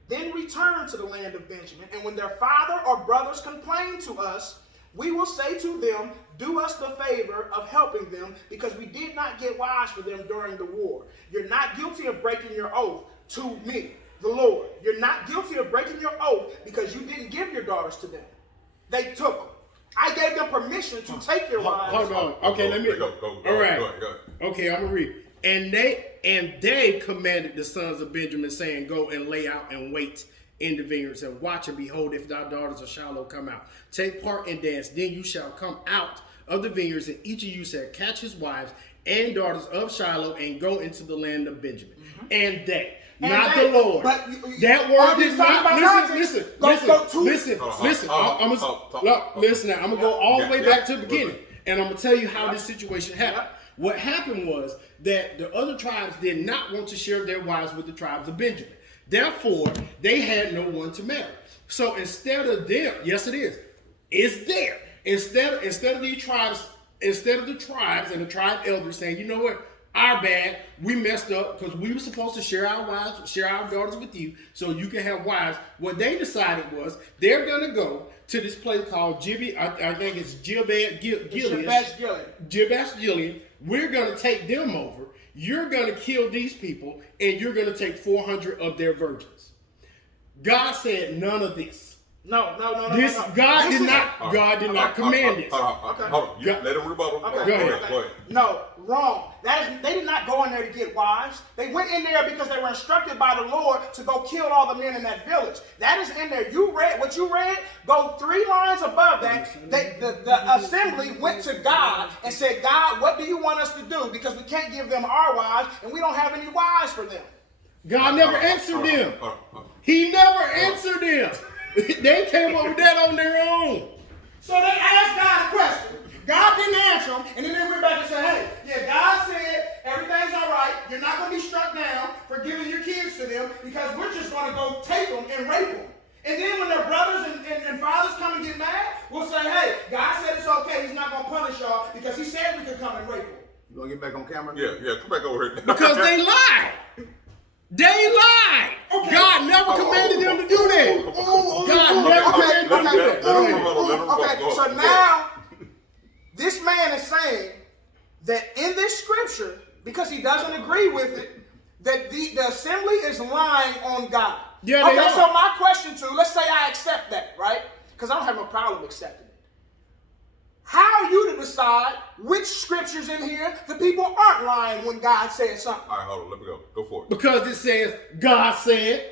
Then return to the land of Benjamin, and when their father or brothers complain to us, we will say to them, do us the favor of helping them, because we did not get wives for them during the war. You're not guilty of breaking your oath to me, the Lord. You're not guilty of breaking your oath because you didn't give your daughters to them. They took them. I gave them permission to take your wives. Hold on. Okay, let me. Go. All right. Go ahead. Okay, I'm gonna read. And they commanded the sons of Benjamin, saying, go and lay out and wait in the vineyards and watch, and behold, if thy daughters of Shiloh come out, take part and dance. Then you shall come out of the vineyards, and each of you shall catch his wives and daughters of Shiloh and go into the land of Benjamin. And they. Not the Lord. But that word is not. Listen. Listen. I'm gonna go all the way back to the beginning, and I'm gonna tell you how this situation happened. What happened was that the other tribes did not want to share their wives with the tribes of Benjamin. Therefore, they had no one to marry. So instead of them, yes, it is. It's there. Instead of the tribes and the tribe elders saying, you know what? Our bad, we messed up because we were supposed to share our wives, share our daughters with you so you can have wives. What they decided was they're going to go to this place called Jabesh Gilead. We're going to take them over. You're going to kill these people, and you're going to take 400 of their virgins. God said none of this. No. God did not command this. Hold on. Let him rebuttal. Okay. Go ahead. No, wrong. They did not go in there to get wives. They went in there because they were instructed by the Lord to go kill all the men in that village. That is in there. You read what you read. Go 3 lines above that. The assembly went to God and said, God, what do you want us to do? Because we can't give them our wives, and we don't have any wives for them. God never answered them. He never answered them. They came up with that on their own. So they asked God a question. God didn't answer them, and then they went back and said, hey, yeah, God said everything's all right. You're not going to be struck down for giving your kids to them because we're just going to go take them and rape them. And then when their brothers and fathers come and get mad, we'll say, hey, God said it's okay. He's not going to punish y'all because he said we could come and rape them. You want to get back on camera? Yeah, come back over here. Because they lied. They lied. Okay. God never commanded them to do that. God never commanded them to do that. Okay, so now this man is saying that in this scripture, because he doesn't agree with it, that the assembly is lying on God. Yeah, they okay, are. so my question to, let's say I accept that, right? Because I don't have no problem accepting it. How are you to decide which scriptures in here the people aren't lying when God says something? All right, hold on. Let me go. Go for it. Because it says, God said.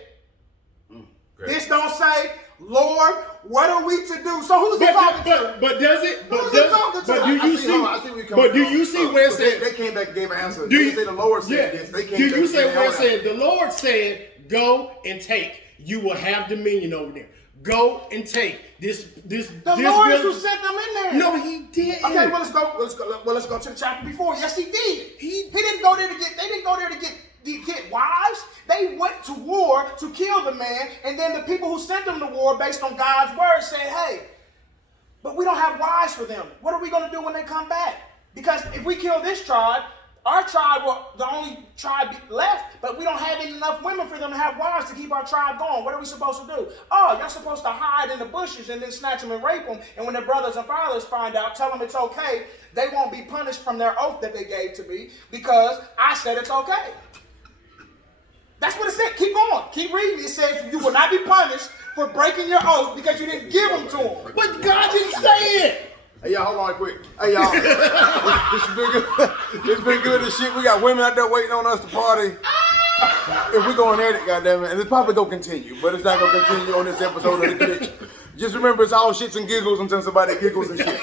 Okay. This don't say, Lord, what are we to do? So who's he talking to? But does it? Who's But he talking to? do you see? But do you see where it said? They came back and gave an answer. Do They you say the Lord said yeah. this? They came Do back you and say gave where it their own said? The Lord said, "Go and take. You will have dominion over there. Go and take this. The Lord is who sent them in there. No, he didn't. Okay, well let's go to the chapter before. Yes, he did. He didn't go there to get. They didn't go there to get wives. They went to war to kill the man, and then the people who sent them to war, based on God's word, said, "Hey, but we don't have wives for them. What are we going to do when they come back? Because if we kill this tribe, our tribe will the only tribe left, but we don't have enough women for them to have wives to keep our tribe going. What are we supposed to do? Oh, y'all supposed to hide in the bushes and then snatch them and rape them. And when their brothers and fathers find out, tell them it's okay. They won't be punished from their oath that they gave to me because I said it's okay." That's what it said. Keep going. Keep reading. It says you will not be punished for breaking your oath because you didn't give them to them. But God didn't say it. Hey, y'all, hold on quick. Hey, y'all. It's been good as shit. We got women out there waiting on us to party. If we going at it, goddammit, and it's probably going to continue, but it's not going to continue on this episode of The Glitch. Just remember, it's all shits and giggles until somebody giggles and shits.